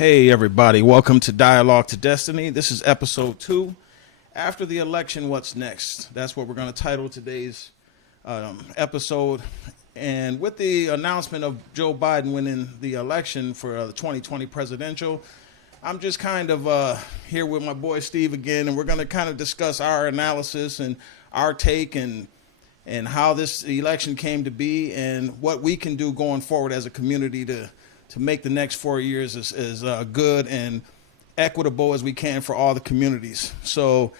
Hey everybody, welcome to Dialogue to Destiny. This is episode 2. After the election, what's next? That's what we're going to title today's episode. And with the announcement of Joe Biden winning the election for the 2020 presidential, I'm just kind of here with my boy Steve again, and we're going to kind of discuss our analysis and our take and how this election came to be and what we can do going forward as a community to make the next 4 years as good and equitable as we can for all the communities. So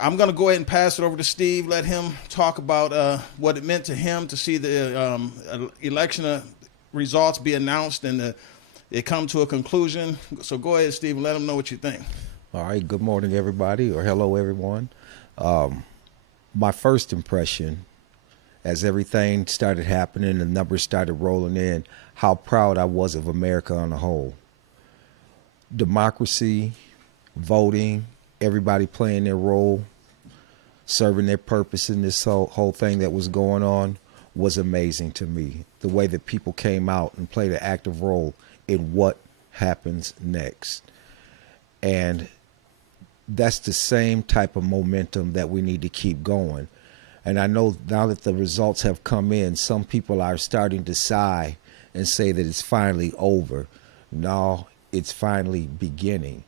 I'm going to go ahead and pass it over to Steve, let him talk about what it meant to him to see the election results be announced and it come to a conclusion. So go ahead, Steve, and let him know what you think. All right. Good morning, everybody, or hello, everyone. My first impression, as everything started happening, the numbers started rolling in, how proud I was of America on the whole. Democracy, voting, everybody playing their role, serving their purpose in this whole thing that was going on was amazing to me. The way that people came out and played an active role in what happens next. And that's the same type of momentum that we need to keep going. And I know now that the results have come in, some people are starting to sigh and say that it's finally over. No, it's finally beginning.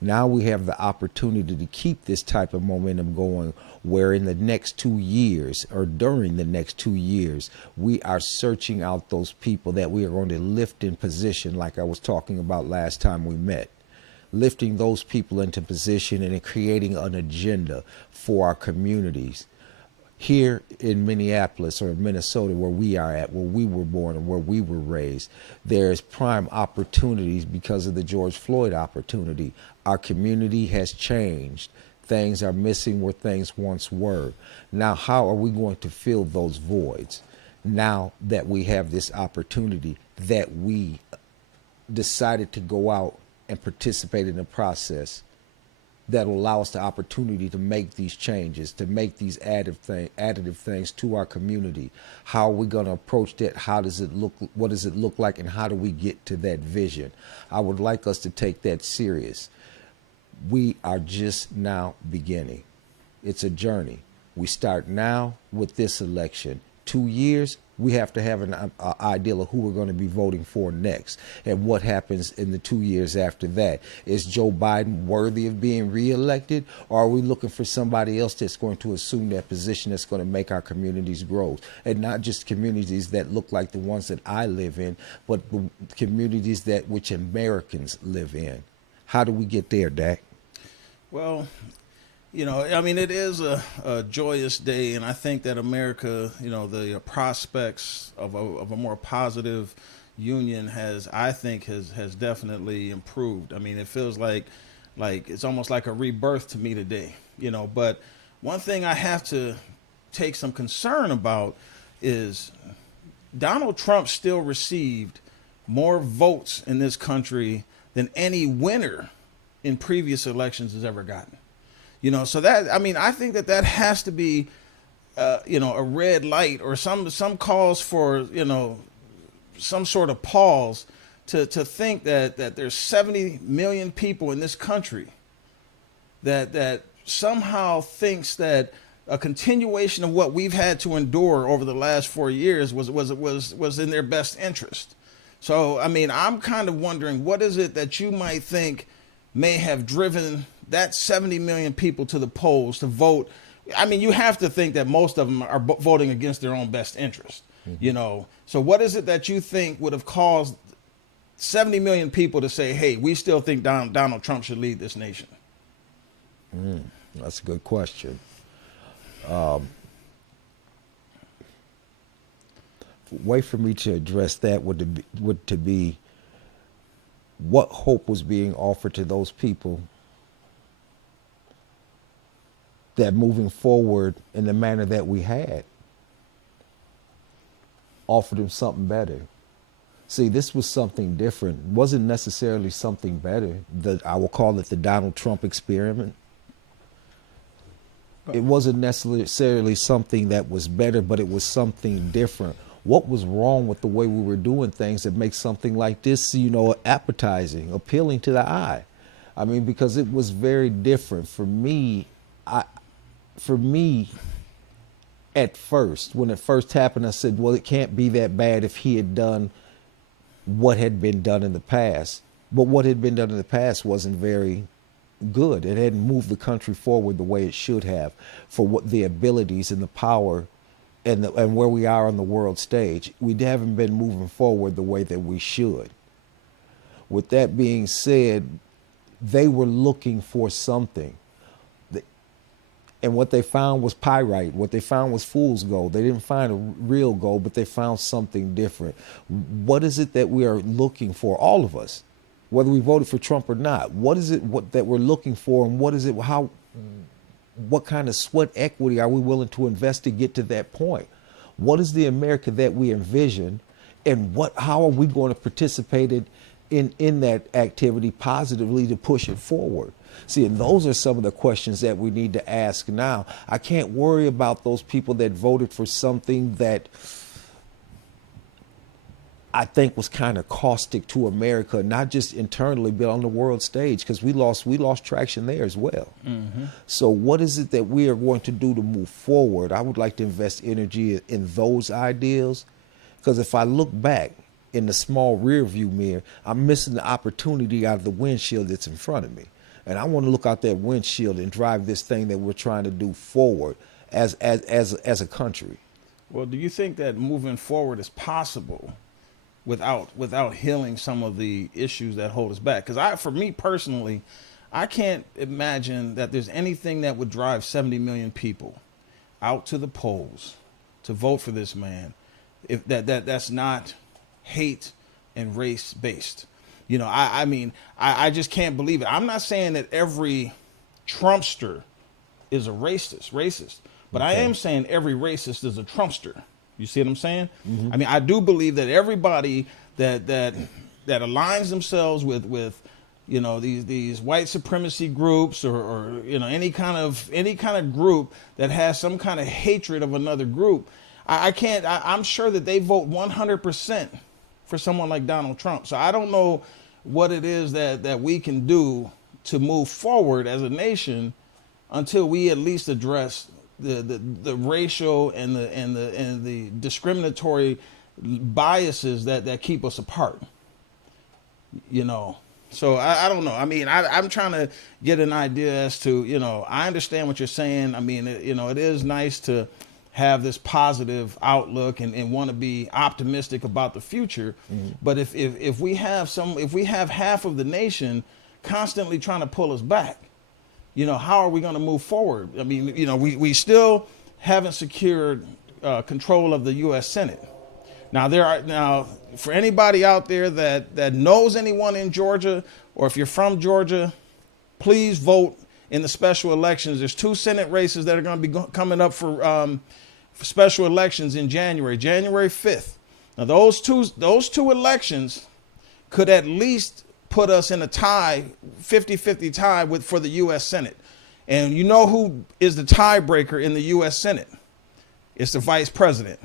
Now we have the opportunity to keep this type of momentum going, where in the next 2 years or during the next 2 years, we are searching out those people that we are going to lift in position, like I was talking about last time we met. Lifting those people into position and creating an agenda for our communities. Here in Minneapolis or Minnesota, where we are at, where we were born and where we were raised, there's prime opportunities because of the George Floyd opportunity. Our community has changed. Things are missing where things once were. Now, how are we going to fill those voids now that we have this opportunity, that we decided to go out and participate in the process that will allow us the opportunity to make these changes, to make these additive things to our community? How are we going to approach that? How does it look? What does it look like? And how do we get to that vision? I would like us to take that serious. We are just now beginning. It's a journey. We start now with this election. 2 years, we have to have an idea of who we're going to be voting for next and what happens in the 2 years after that. Is Joe Biden worthy of being reelected, or are we looking for somebody else that's going to assume that position that's going to make our communities grow? And not just communities that look like the ones that I live in, but the communities that which Americans live in. How do we get there, Dack? Well, I mean, it is a joyous day, and I think that America, the prospects of a more positive union has definitely improved. I mean, it feels like it's almost like a rebirth to me today, But one thing I have to take some concern about is Donald Trump still received more votes in this country than any winner in previous elections has ever gotten. So that, I mean, I think that has to be, a red light or some calls for, some sort of pause to think that there's 70 million people in this country that somehow thinks that a continuation of what we've had to endure over the last 4 years was in their best interest. So, I mean, I'm kind of wondering, what is it that you might think may have driven that 70 million people to the polls to vote? I mean, you have to think that most of them are voting against their own best interest, So what is it that you think would have caused 70 million people to say, hey, we still think Donald Trump should lead this nation? That's a good question. Way for me to address that would to be what hope was being offered to those people that moving forward in the manner that we had offered them something better. See, this was something different. It wasn't necessarily something better. I will call it the Donald Trump experiment. It wasn't necessarily something that was better, but it was something different What was wrong with the way we were doing things that makes something like this, appetizing, appealing to the eye? I mean, because it was very different for me. For me, at first, when it first happened, I said, well, it can't be that bad if he had done what had been done in the past. But what had been done in the past wasn't very good. It hadn't moved the country forward the way it should have for what the abilities and the power and where we are on the world stage. We haven't been moving forward the way that we should. With that being said, they were looking for something. And what they found was pyrite. What they found was fool's gold. They didn't find a real gold, but they found something different. What is it that we are looking for, all of us, whether we voted for Trump or not? What is it that we're looking for, and what is it? What kind of sweat equity are we willing to invest to get to that point? What is the America that we envision, and how are we going to participate in that activity positively to push it forward? See, and those are some of the questions that we need to ask now. I can't worry about those people that voted for something that I think was kind of caustic to America, not just internally, but on the world stage, because we lost traction there as well. Mm-hmm. So what is it that we are going to do to move forward? I would like to invest energy in those ideals, because if I look back in the small rear view mirror, I'm missing the opportunity out of the windshield that's in front of me. And I want to look out that windshield and drive this thing that we're trying to do forward as a country. Well, do you think that moving forward is possible without healing some of the issues that hold us back? Because for me personally, I can't imagine that there's anything that would drive 70 million people out to the polls to vote for this man if that's not hate and race based. I just can't believe it. I'm not saying that every Trumpster is a racist, but okay. I am saying every racist is a Trumpster. You see what I'm saying? Mm-hmm. I mean, I do believe that everybody that aligns themselves with these white supremacy groups or any kind of group that has some kind of hatred of another group, I'm sure that they vote 100% for someone like Donald Trump. So I don't know what it is that we can do to move forward as a nation until we at least address the racial and the discriminatory biases that keep us apart. So I don't know. I mean, I'm trying to get an idea as to, I understand what you're saying. I mean, it is nice to have this positive outlook and want to be optimistic about the future. Mm-hmm. But if we have half of the nation constantly trying to pull us back, how are we going to move forward? I mean, we still haven't secured control of the U.S. Senate. Now, for anybody out there that knows anyone in Georgia, or if you're from Georgia, please vote in the special elections. There's 2 Senate races that are going to be coming up for special elections in January 5th. Now, those two elections could at least put us in a tie, 50-50 tie for the U.S. Senate. And you know who is the tiebreaker in the U.S. Senate? It's the vice president.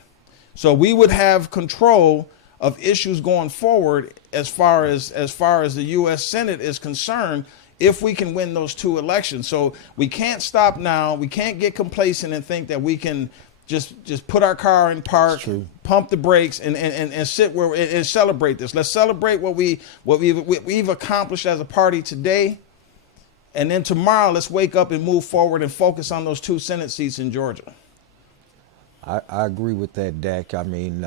So we would have control of issues going forward as far as the U.S. Senate is concerned, if we can win those 2 elections. So we can't stop now. We can't get complacent and think that we can just put our car in park, pump the brakes, and sit where and celebrate this. Let's celebrate what we've accomplished as a party today, and then tomorrow let's wake up and move forward and focus on those 2 Senate seats in Georgia. I agree with that, Dack. I mean,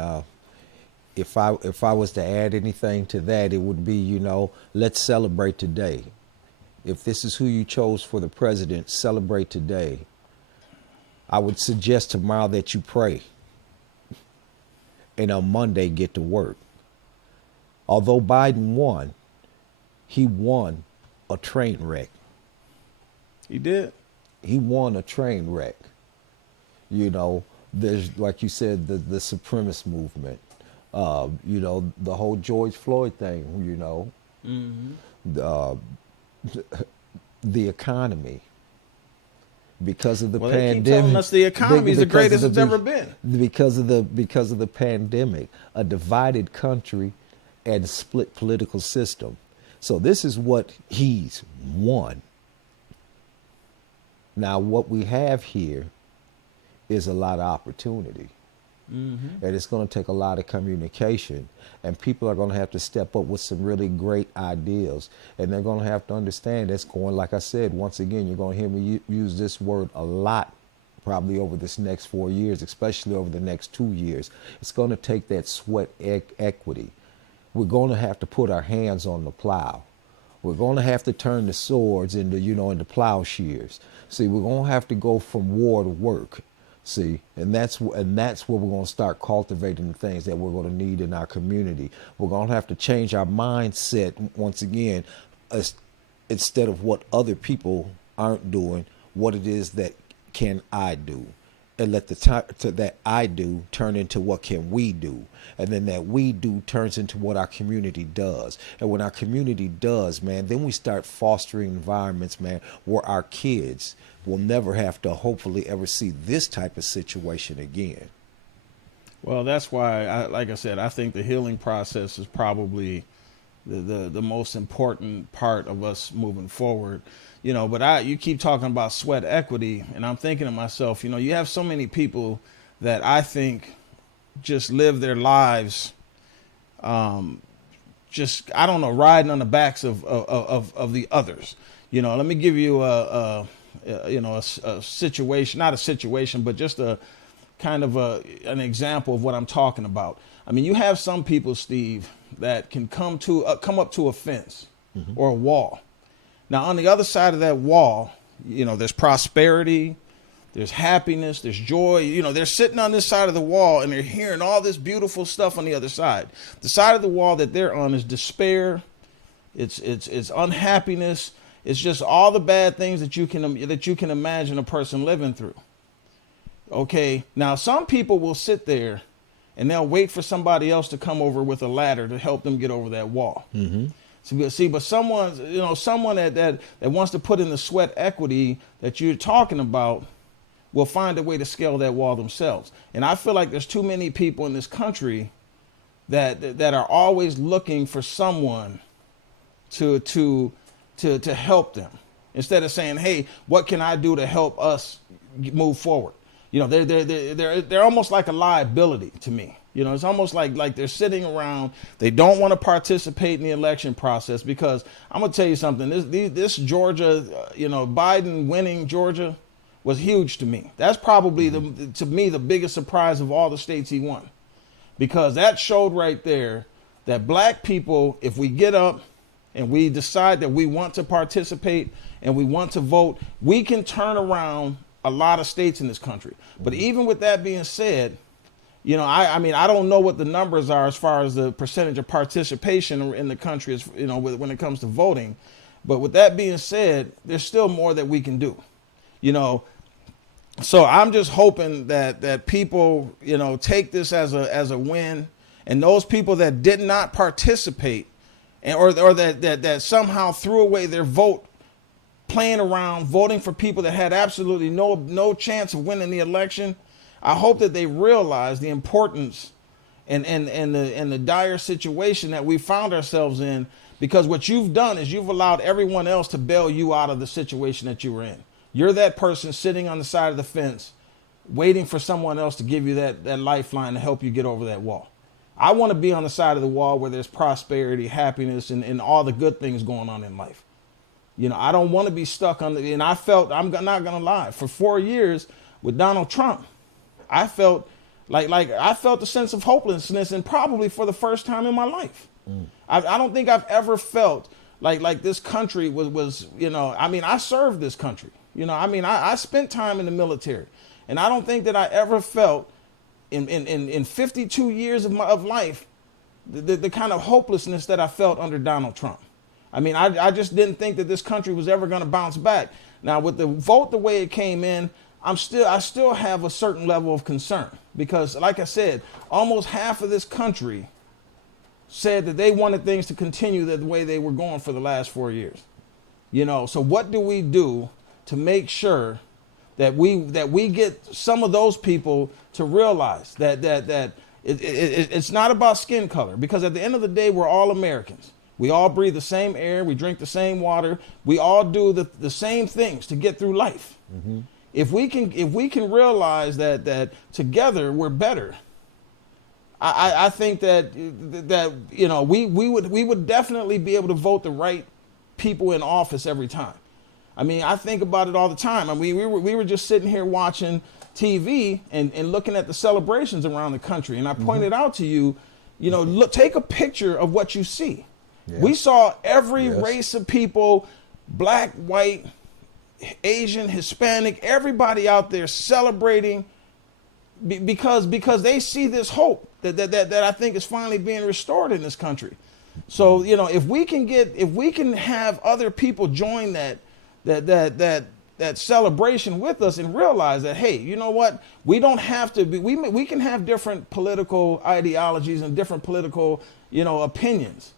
if I was to add anything to that, it would be, let's celebrate today. If this is who you chose for the president, celebrate today. I would suggest tomorrow that you pray, and on Monday get to work. Although Biden won, he won a train wreck. He did. He won a train wreck. There's, like you said, the supremacist movement. The whole George Floyd thing. Mm-hmm. The economy. because of the Well, they keep pandemic. telling us the economy is the because of greatest it's ever been. Because of the pandemic, a divided country and split political system. So this is what he's won. Now, what we have here is a lot of opportunity. And it's going to take a lot of communication, and people are going to have to step up with some really great ideas, and they're going to have to understand that's going, like I said, once again, you're going to hear me use this word a lot probably over this next 4 years, especially over the next 2 years. It's going to take that sweat equity. We're going to have to put our hands on the plow. We're going to have to turn the swords into, into plowshares. See, we're going to have to go from war to work. See, and that's where we're going to start cultivating the things that we're going to need in our community. We're going to have to change our mindset once again, instead of what other people aren't doing, what it is that can I do, and let that I do turn into what can we do, and then that we do turns into what our community does. And when our community does, man, then we start fostering environments, man, where our kids will never have to hopefully ever see this type of situation again. Well, that's why, like I said, I think the healing process is probably the most important part of us moving forward. But you keep talking about sweat equity, and I'm thinking to myself, you have so many people that I think just live their lives, just, I don't know, riding on the backs of the others. Let me give you a situation, not a situation, but just a kind of an example of what I'm talking about. I mean, you have some people, Steve, that can come up to a fence or a wall. Now, on the other side of that wall, there's prosperity, there's happiness, there's joy. They're sitting on this side of the wall and they're hearing all this beautiful stuff on the other side. The side of the wall that they're on is despair. It's unhappiness. It's just all the bad things that you can imagine a person living through. Okay. Now, some people will sit there and they'll wait for somebody else to come over with a ladder to help them get over that wall. See, but someone that wants to put in the sweat equity that you're talking about will find a way to scale that wall themselves. And I feel like there's too many people in this country that are always looking for someone to help them, instead of saying, hey, what can I do to help us move forward? They're almost like a liability to me. It's almost like they're sitting around. They don't want to participate in the election process, because I'm going to tell you something. This Georgia, Biden winning Georgia was huge to me. That's probably to me the biggest surprise of all the states he won, because that showed right there that black people, if we get up and we decide that we want to participate and we want to vote, we can turn around a lot of states in this country. But even with that being said, I mean, I don't know what the numbers are as far as the percentage of participation in the country, when it comes to voting. But with that being said, there's still more that we can do, So I'm just hoping that people, take this as a win, and those people that did not participate or that somehow threw away their vote, playing around, voting for people that had absolutely no chance of winning the election. I hope that they realize the importance and the dire situation that we found ourselves in, because what you've done is you've allowed everyone else to bail you out of the situation that you were in. You're that person sitting on the side of the fence, waiting for someone else to give you that lifeline to help you get over that wall. I want to be on the side of the wall where there's prosperity, happiness, and all the good things going on in life. I don't want to be stuck on and I'm not going to lie, for 4 years with Donald Trump, I felt like I felt a sense of hopelessness, and probably for the first time in my life. I don't think I've ever felt like this country was I mean, I served this country. I spent time in the military, and I don't think that I ever felt in 52 years of life the kind of hopelessness that I felt under Donald Trump. I mean, I just didn't think that this country was ever going to bounce back. Now, with the vote the way it came in, I still have a certain level of concern, because, like I said, almost half of this country said that they wanted things to continue the way they were going for the last 4 years. So what do we do to make sure that we get some of those people to realize that it's not about skin color, because at the end of the day, we're all Americans. We all breathe the same air. We drink the same water. We all do the same things to get through life. Mm-hmm. If we can realize that together we're better, I think that we would definitely be able to vote the right people in office every time. I mean, I think about it all the time. I mean, we were just sitting here watching TV and looking at the celebrations around the country, and I pointed out to you, look, take a picture of what you see. Yeah. We saw every race of people, black, white, Asian, Hispanic, everybody out there celebrating because they see this hope that I think is finally being restored in this country. So, if we can have other people join that celebration with us and realize that, hey, you know what? We don't have to be, we can have different political ideologies and different political, opinions,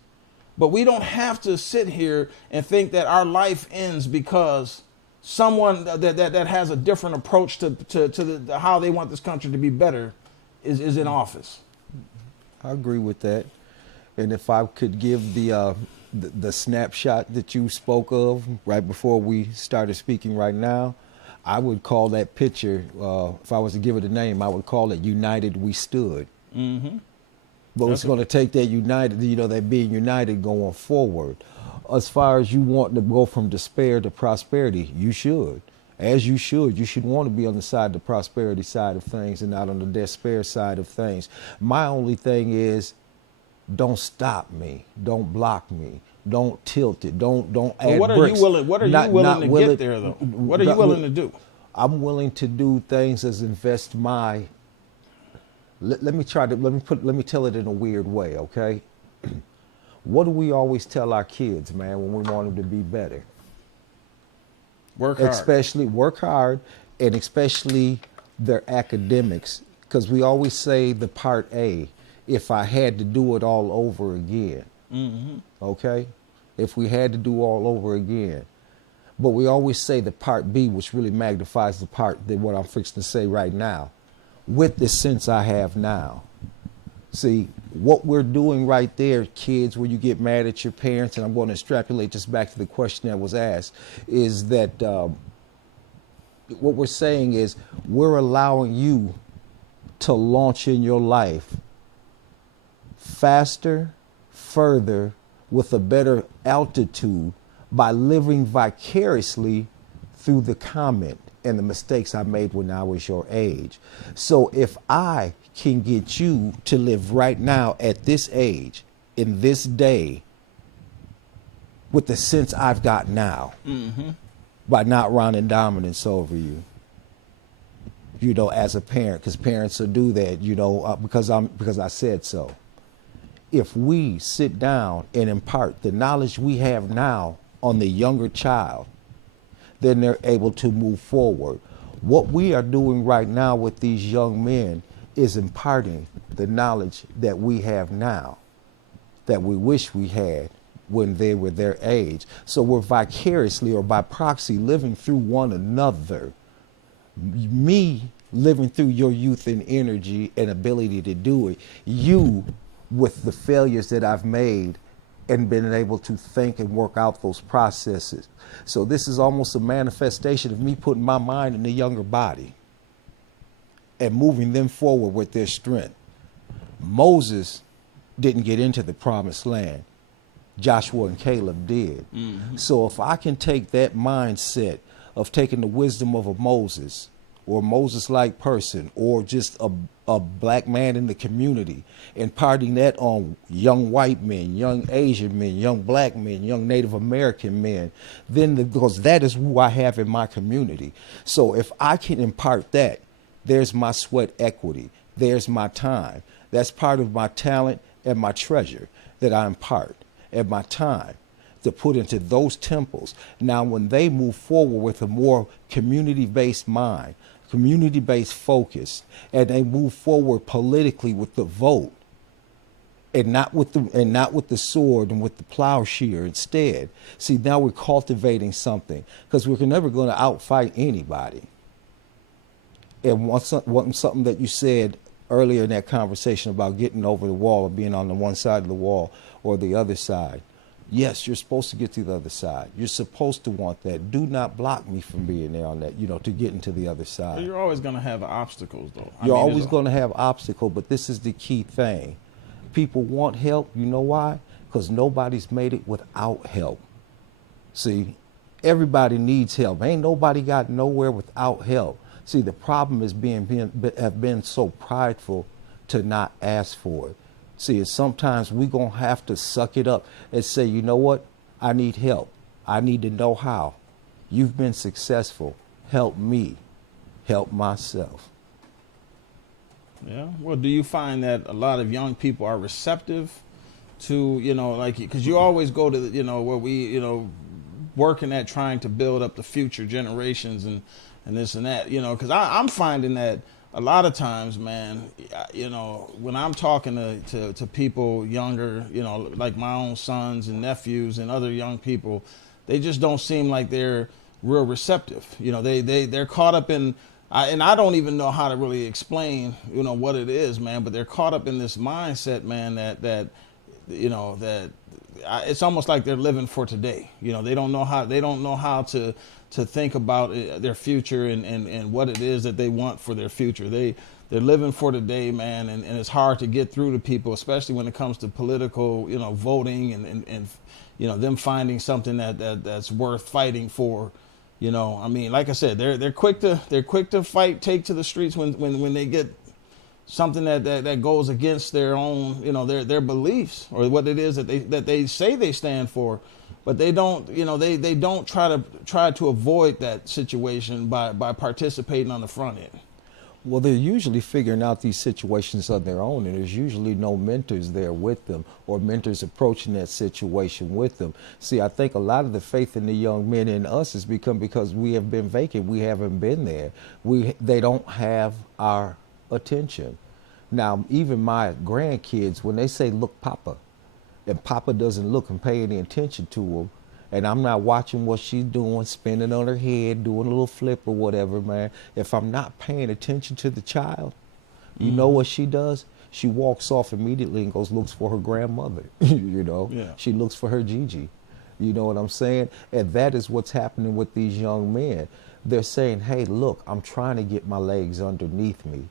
but we don't have to sit here and think that our life ends because someone that has a different approach to how they want this country to be better is in office. I agree with that. And if I could give the snapshot that you spoke of right before we started speaking right now, I would call that picture, if I was to give it a name, I would call it United We Stood. Mm-hmm. But it's going to take that united, that being united going forward. As far as you want to go from despair to prosperity, you should. As you should. You should want to be on the side of the prosperity side of things and not on the despair side of things. My only thing is, don't stop me. Don't block me. Don't tilt it. Don't add what are bricks. you willing? What are you willing to get there, though? What are you willing to do? I'm willing to do things as invest my. Let me tell it in a weird way, okay? What do we always tell our kids, man, when we want them to be better? Work hard. Especially work hard, and especially their academics, because we always say the part A. If I had to do it all over again, okay? If we had to do all over again. But we always say the part B, which really magnifies the part that what I'm fixing to say right now, with the sense I have now. See, what we're doing right there, kids, when you get mad at your parents, and I'm going to extrapolate this back to the question that was asked, is that what we're saying is we're allowing you to launch in your life faster, further, with a better altitude by living vicariously through the comment and the mistakes I made when I was your age. So if I can get you to live right now at this age, in this day, with the sense I've got now, by not rounding dominance over you, as a parent, because parents will do that, because I said so. If we sit down and impart the knowledge we have now on the younger child, then they're able to move forward. What we are doing right now with these young men is imparting the knowledge that we have now, that we wish we had when they were their age. So we're vicariously or by proxy living through one another. Me living through your youth and energy and ability to do it. You with the failures that I've made and been able to think and work out those processes. So this is almost a manifestation of me putting my mind in the younger body and moving them forward with their strength. Moses didn't get into the promised land. Joshua and Caleb did. So if I can take that mindset of taking the wisdom of a Moses or Moses-like person or just a black man in the community and imparting that on young white men, young Asian men, young black men, young Native American men, then because that is who I have in my community. So if I can impart that, there's my sweat equity. There's my time. That's part of my talent and my treasure that I impart, and my time to put into those temples. Now, when they move forward with a more community-based mind, community-based focus, and they move forward politically with the vote, and not with the sword and with the plowshare instead. See, now we're cultivating something, because we're never going to outfight anybody. And something that you said earlier in that conversation about getting over the wall or being on the one side of the wall or the other side. Yes, you're supposed to get to the other side. You're supposed to want that. Do not block me from being there on that, to get into the other side. But you're always going to have obstacles, though. You're always going to have obstacles, but this is the key thing. People want help. You know why? Because nobody's made it without help. See, everybody needs help. Ain't nobody got nowhere without help. See, the problem is have been so prideful to not ask for it. See, sometimes we're going to have to suck it up and say, you know what? I need help. I need to know how. You've been successful. Help me. Help myself. Yeah. Well, do you find that a lot of young people are receptive to, because you always go to, where we, working at trying to build up the future generations and this and that, because I'm finding that a lot of times, man, when I'm talking to people younger, like my own sons and nephews and other young people, they just don't seem like they're real receptive. They're caught up in, and I don't even know how to really explain, what it is, man, but they're caught up in this mindset, man, that it's almost like they're living for today. They don't know how to think about their future and what it is that they want for their future. They're living for today, man, and it's hard to get through to people, especially when it comes to political, voting and them finding something that's worth fighting for. Like I said, they're quick to fight, take to the streets when they get something that goes against their own, their beliefs or what it is that they say they stand for. But they don't, they don't try to avoid that situation by participating on the front end. Well, they're usually figuring out these situations on their own, and there's usually no mentors there with them or mentors approaching that situation with them. See, I think a lot of the faith in the young men in us has become because we have been vacant. We haven't been there. They don't have our attention. Now, even my grandkids, when they say, look, Papa, and Papa doesn't look and pay any attention to them, and I'm not watching what she's doing, spinning on her head, doing a little flip or whatever, man. If I'm not paying attention to the child, you know what she does? She walks off immediately and looks for her grandmother, Yeah. She looks for her Gigi. You know what I'm saying? And that is what's happening with these young men. They're saying, hey, look, I'm trying to get my legs underneath me.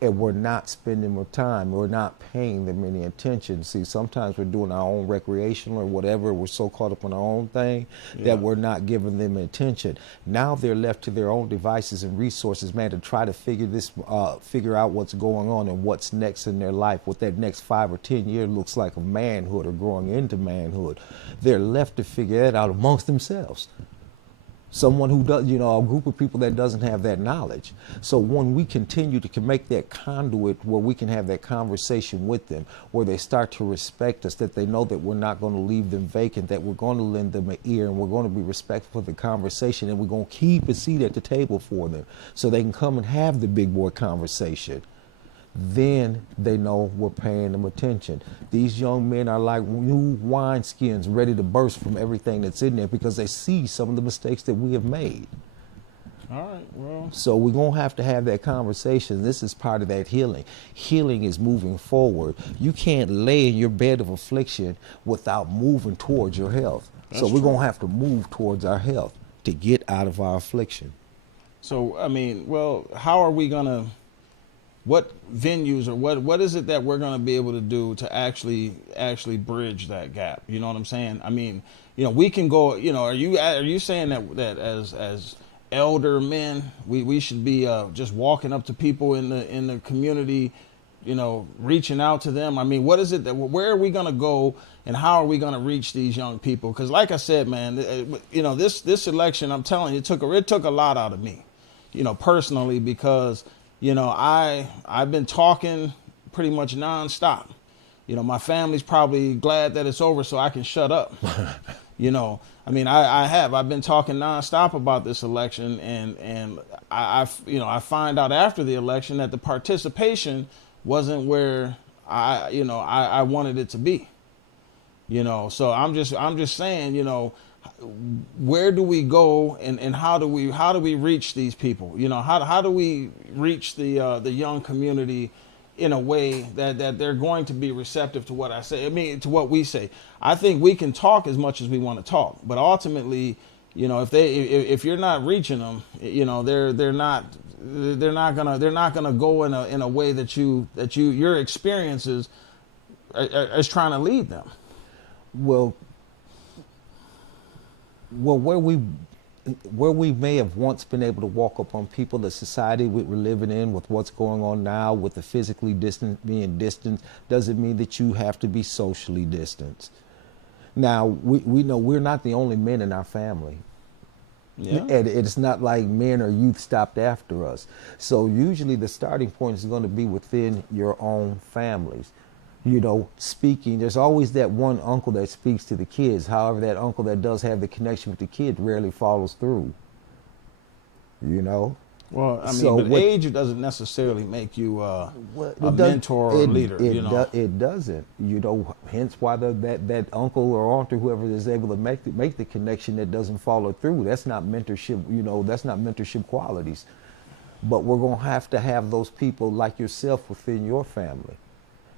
And we're not spending more time. We're not paying them any attention. See, sometimes we're doing our own recreational or whatever. We're so caught up on our own thing that we're not giving them attention. Now they're left to their own devices and resources, man, to try to figure out what's going on and what's next in their life, what that next 5 or 10 years looks like of manhood or growing into manhood. They're left to figure that out amongst themselves. Someone who does, a group of people that doesn't have that knowledge. So when we continue to make that conduit where we can have that conversation with them, where they start to respect us, that they know that we're not going to leave them vacant, that we're going to lend them an ear and we're going to be respectful of the conversation and we're going to keep a seat at the table for them so they can come and have the big boy conversation. Then they know we're paying them attention. These young men are like new wineskins ready to burst from everything that's in there because they see some of the mistakes that we have made. All right, well. So we're going to have that conversation. This is part of that healing. Healing is moving forward. You can't lay in your bed of affliction without moving towards your health. So we're going to have to move towards our health to get out of our affliction. So, how are we going to, what venues or what is it that we're going to be able to do to actually bridge that gap? You know what I'm saying? We can go, are you saying that as elder men, we should be just walking up to people in the community, reaching out to them? What is it where are we going to go and how are we going to reach these young people? Because like I said, man, this election, I'm telling you, it took a lot out of me, personally, because I've been talking pretty much nonstop. My family's probably glad that it's over so I can shut up. I've been talking nonstop about this election, and I find out after the election that the participation wasn't where I wanted it to be. So I'm just saying, where do we go, and how do we reach these people? How do we reach the young community in a way that they're going to be receptive to what I say? I mean, to what we say. I think we can talk as much as we want to talk, but ultimately, if you're not reaching them, they're not gonna go in a way that your experiences is trying to lead them. Well, where we may have once been able to walk up on people, the society we're living in, with what's going on now, with the physically distant being distant, doesn't mean that you have to be socially distanced. Now, we know we're not the only men in our family. Yeah. And it's not like men or youth stopped after us. So usually the starting point is going to be within your own families. Speaking, there's always that one uncle that speaks to the kids. However, that uncle that does have the connection with the kid rarely follows through. Well, I mean, So but age doesn't necessarily make you a mentor or a leader. It doesn't. Hence why that uncle or aunt or whoever is able to make the connection that doesn't follow through. That's not mentorship. That's not mentorship qualities. But we're gonna have to have those people like yourself within your family.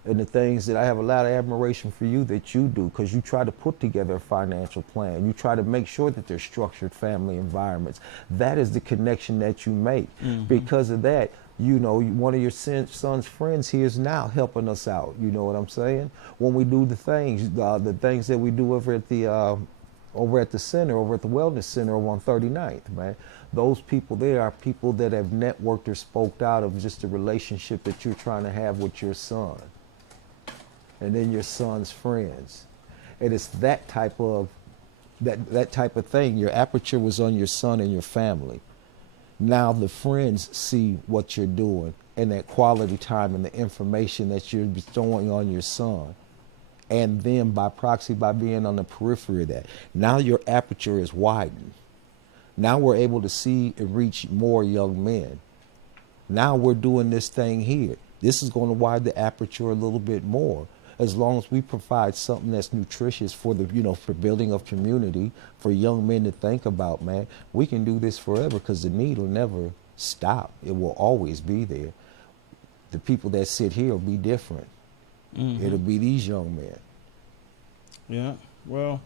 And the things that I have a lot of admiration for you that you do, because you try to put together a financial plan. You try to make sure that there's structured family environments. That is the connection that you make. Mm-hmm. Because of that, one of your son's friends here is now helping us out. You know what I'm saying? When we do the things that we do over at the center, over at the wellness center over on 39th, man. Those people there are people that have networked or spoked out of just the relationship that you're trying to have with your son. And then your son's friends. And it's that type of thing. Your aperture was on your son and your family. Now the friends see what you're doing and that quality time and the information that you're bestowing on your son. And then by proxy, by being on the periphery of that, now your aperture is widened. Now we're able to see and reach more young men. Now we're doing this thing here. This is going to widen the aperture a little bit more. As long as we provide something that's nutritious for for building of community, for young men to think about, man, we can do this forever, because the need will never stop. It will always be there. The people that sit here will be different. Mm-hmm. It'll be these young men. Yeah. Well,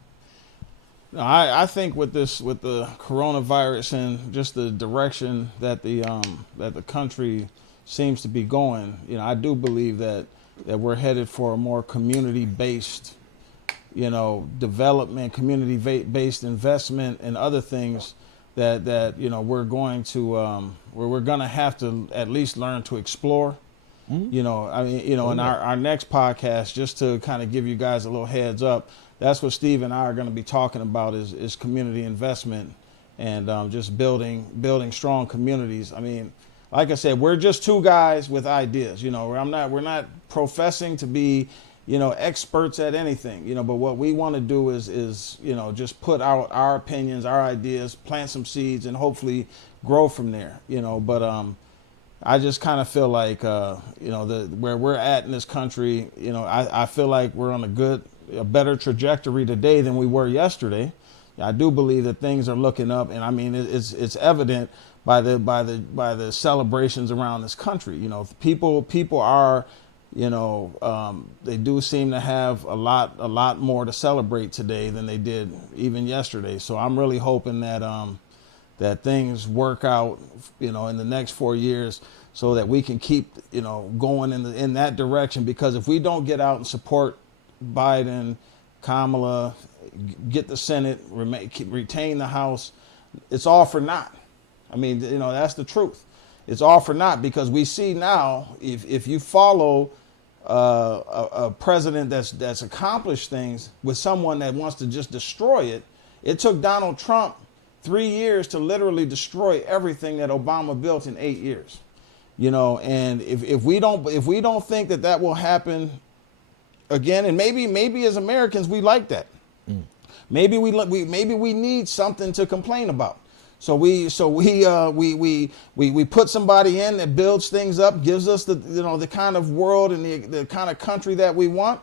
I think with the coronavirus and just the direction that the country seems to be going, I do believe that we're headed for a more community-based, development, community-based investment, and other things that we're going to have to at least learn to explore. Mm-hmm. In our next podcast, just to kind of give you guys a little heads up, that's what Steve and I are going to be talking about is community investment and just building strong communities. I mean, like I said, we're just two guys with ideas. We're not professing to be, experts at anything. But what we want to do is just put out our opinions, our ideas, plant some seeds, and hopefully grow from there. But I just kind of feel like where we're at in this country. I feel like we're on a better trajectory today than we were yesterday. I do believe that things are looking up, and I mean it's evident by the celebrations around this country. People are, they do seem to have a lot more to celebrate today than they did even yesterday. So I'm really hoping that things work out, in the next 4 years, so that we can keep, going in that direction. Because if we don't get out and support Biden, Kamala, get the Senate, retain the House, it's all for naught. I mean, that's the truth. It's all for naught, because we see now, if you follow a president that's accomplished things with someone that wants to just destroy it. It took Donald Trump 3 years to literally destroy everything that Obama built in 8 years. And if we don't think that will happen again, and maybe as Americans we like that. Maybe we need something to complain about. So we put somebody in that builds things up, gives us the kind of world and the kind of country that we want,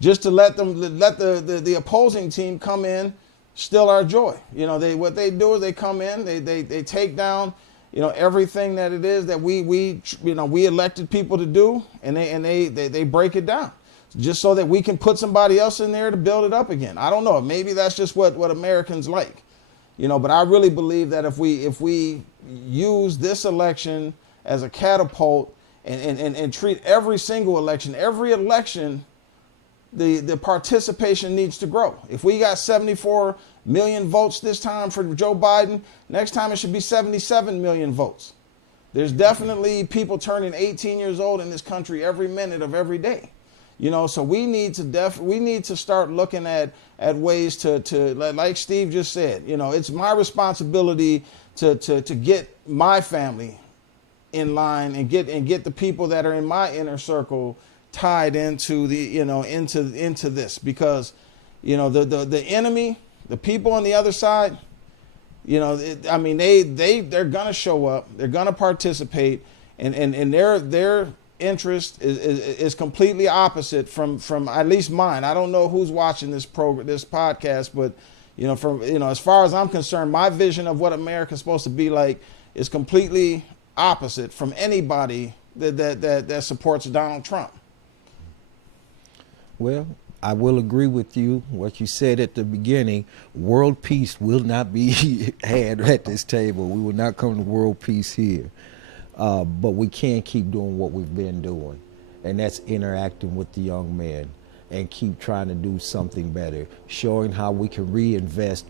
just to let the opposing team come in, steal our joy. You know, what they do is they come in, they take down, you know, everything that it is that we elected people to do, and they break it down just so that we can put somebody else in there to build it up again. I don't know. Maybe that's just what Americans like, you know. But I really believe that if we use this election as a catapult and treat every single election, the participation needs to grow. If we got 74 million votes this time for Joe Biden, next time it should be 77 million votes. There's definitely people turning 18 years old in this country every minute of every day. You know, so we need to start looking at ways to like Steve just said, you know, it's my responsibility to get my family in line and get the people that are in my inner circle tied into into this, because, you know, the enemy, the people on the other side, you know, they're gonna show up, they're gonna participate, and their interest is completely opposite from at least mine. I don't know who's watching this podcast, but, you know, as far as I'm concerned, my vision of what America's supposed to be like is completely opposite from anybody that supports Donald Trump. Well, I will agree with you. What you said at the beginning, world peace will not be had at this table. We will not come to world peace here. But we can keep doing what we've been doing, and that's interacting with the young men and keep trying to do something better, showing how we can reinvest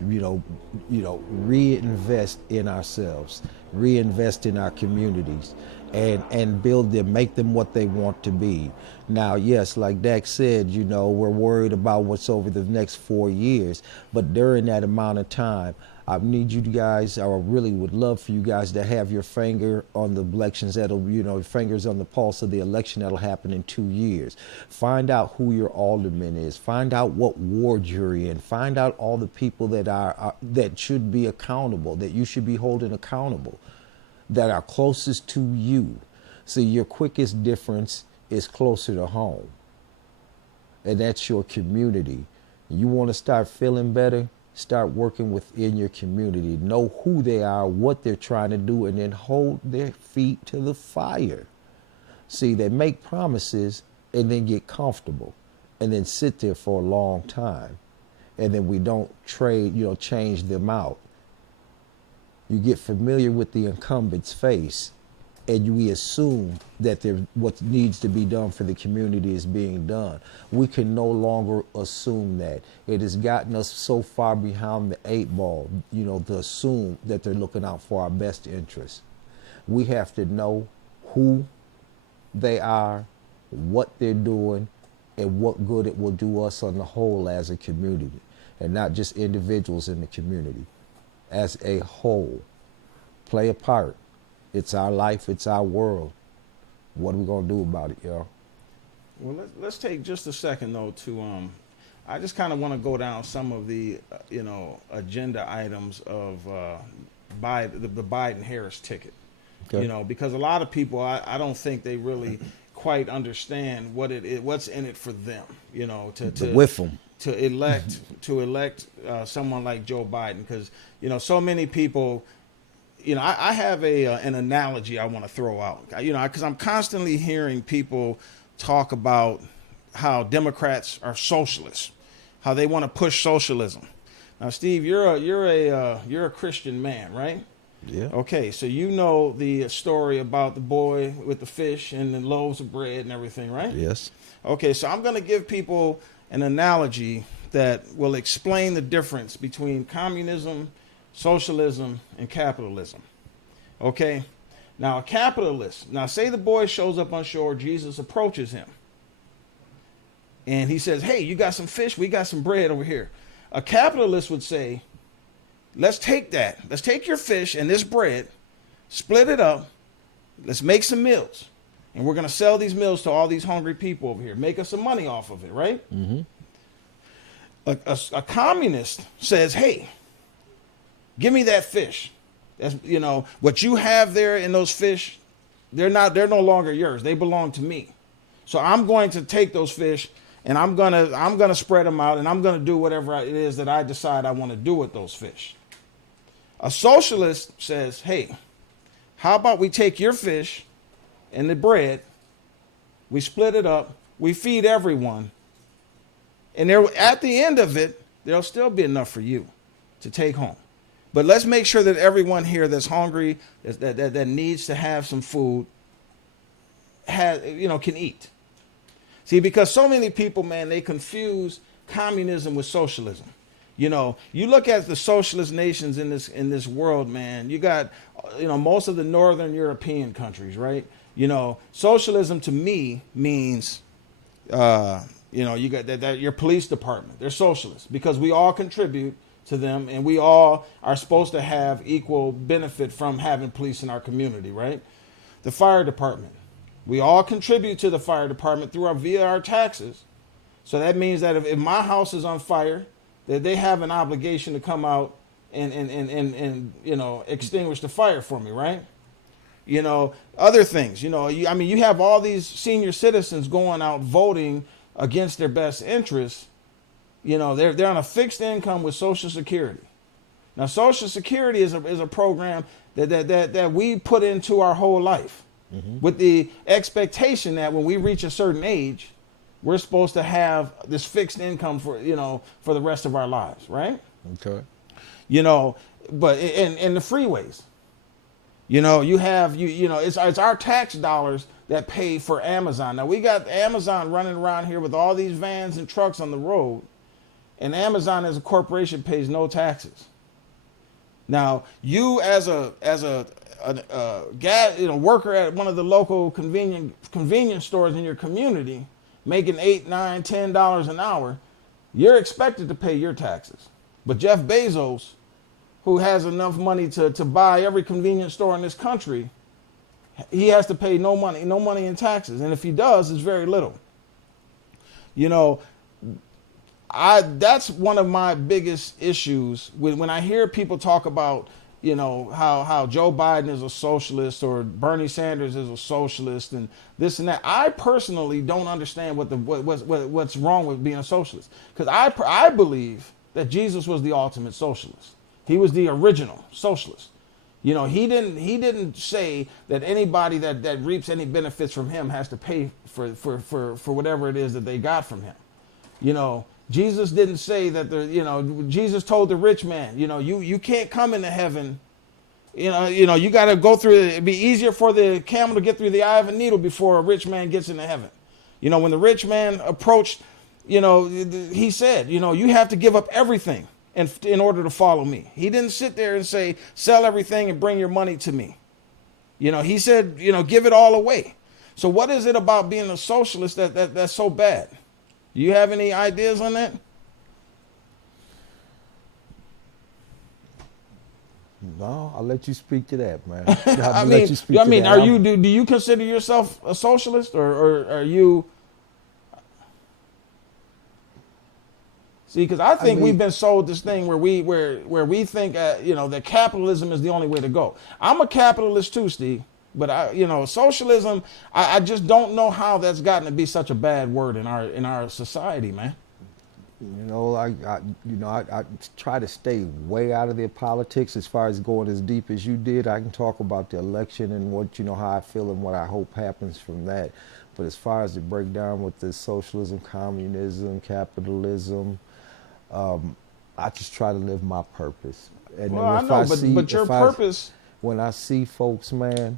in ourselves, reinvest in our communities, and build them, make them what they want to be. Now, yes, like Dack said, you know, we're worried about what's over the next 4 years, but during that amount of time, I need you guys, I really would love for you guys to have your finger on the elections fingers on the pulse of the election that'll happen in 2 years. Find out who your alderman is. Find out what ward you're in. Find out all the people that should be accountable, that you should be holding accountable, that are closest to you. So your quickest difference is closer to home, and that's your community. You want to start feeling better? Start working within your community. Know who they are, what they're trying to do, and then hold their feet to the fire. See, they make promises and then get comfortable and then sit there for a long time. And then we don't change them out. You get familiar with the incumbent's face, and we assume that what needs to be done for the community is being done. We can no longer assume that. It has gotten us so far behind the 8 ball, to assume that they're looking out for our best interests. We have to know who they are, what they're doing, and what good it will do us on the whole as a community, and not just individuals in the community. As a whole, play a part. It's our life. It's our world. What are we going to do about it, y'all? Well, let's take just a second, though, to I just kind of want to go down some of the, agenda items of the Biden-Harris ticket. Okay. Because a lot of people, I don't think they really quite understand what's in it for them, with them. To elect someone like Joe Biden, because, so many people, I have an analogy I want to throw out, because I'm constantly hearing people talk about how Democrats are socialists, how they want to push socialism. Now, Steve, you're a Christian man, right? Yeah. Okay, so you know the story about the boy with the fish and the loaves of bread and everything, right? Yes. Okay, so I'm going to give people an analogy that will explain the difference between communism, socialism, and capitalism. Okay? Now, a capitalist, say the boy shows up on shore, Jesus approaches him. And he says, hey, you got some fish, we got some bread over here. A capitalist would say, let's take that. Let's take your fish and this bread, split it up, let's make some meals. And we're going to sell these meals to all these hungry people over here. Make us some money off of it, right? Mm-hmm. A communist says, hey, give me that fish. That's, what you have there in those fish, they're no longer yours. They belong to me. So I'm going to take those fish and I'm gonna spread them out, and I'm gonna do whatever it is that I decide I want to do with those fish. A socialist says, hey, how about we take your fish and the bread, we split it up, we feed everyone, and there, at the end of it, there'll still be enough for you to take home. But let's make sure that everyone here that's hungry, that needs to have some food, can eat. See, because so many people, man, they confuse communism with socialism. You look at the socialist nations in this world, man. You got, most of the northern European countries, right? Socialism to me means, you got that your police department. They're socialists because we all contribute to them, and we all are supposed to have equal benefit from having police in our community, right? The fire department. We all contribute to the fire department via our taxes. So that means that if my house is on fire, that they have an obligation to come out and extinguish the fire for me, right? Other things, you have all these senior citizens going out voting against their best interests. They're on a fixed income with Social Security. Now, Social Security is a program that we put into our whole life, with the expectation that when we reach a certain age, we're supposed to have this fixed income for the rest of our lives, right? Okay. But in the freeways, it's our tax dollars that pay for Amazon. Now we got Amazon running around here with all these vans and trucks on the road, and Amazon as a corporation pays no taxes. Now you as a worker at one of the local convenience stores in your community, making $8, $9, $10 an hour, you're expected to pay your taxes. But Jeff Bezos, who has enough money to buy every convenience store in this country, he has to pay no money in taxes. And if he does, it's very little. That's one of my biggest issues when I hear people talk about, how Joe Biden is a socialist or Bernie Sanders is a socialist and this and that. I personally don't understand what's wrong with being a socialist, because I believe that Jesus was the ultimate socialist. He was the original socialist. He didn't say that anybody that reaps any benefits from him has to pay for whatever it is that they got from him. Jesus didn't say that Jesus told the rich man, you can't come into heaven. You got to go through it'd be easier for the camel to get through the eye of a needle before a rich man gets into heaven. When the rich man approached, he said, you have to give up everything in order to follow me. He didn't sit there and say, sell everything and bring your money to me. He said, give it all away. So what is it about being a socialist that's so bad? Do you have any ideas on that? No, I'll let you speak to that, man. Do you consider yourself a socialist, or are you? See, because I think we've been sold this thing where we think that capitalism is the only way to go. I'm a capitalist too, Steve. But socialism, I just don't know how that's gotten to be such a bad word in our society, man. I try to stay way out of their politics as far as going as deep as you did. I can talk about the election and how I feel and what I hope happens from that. But as far as the breakdown with the socialism, communism, capitalism, I just try to live my purpose. And but your purpose. When I see folks, man,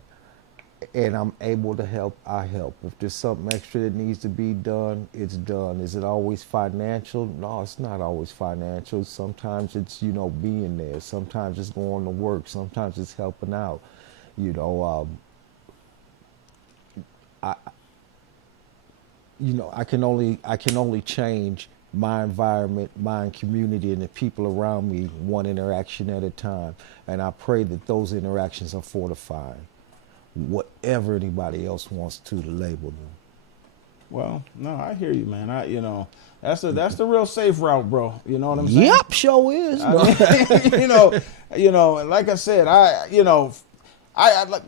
and I'm able to help, I help. If there's something extra that needs to be done, it's done. Is it always financial? No, it's not always financial. Sometimes it's, being there. Sometimes it's going to work. Sometimes it's helping out. I can only change my environment, my community, and the people around me one interaction at a time. And I pray that those interactions are fortifying whatever anybody else wants to label them. Well, no, I hear you, man. That's the real safe route, bro. You know what I'm saying? Yep, sure is. Like I said,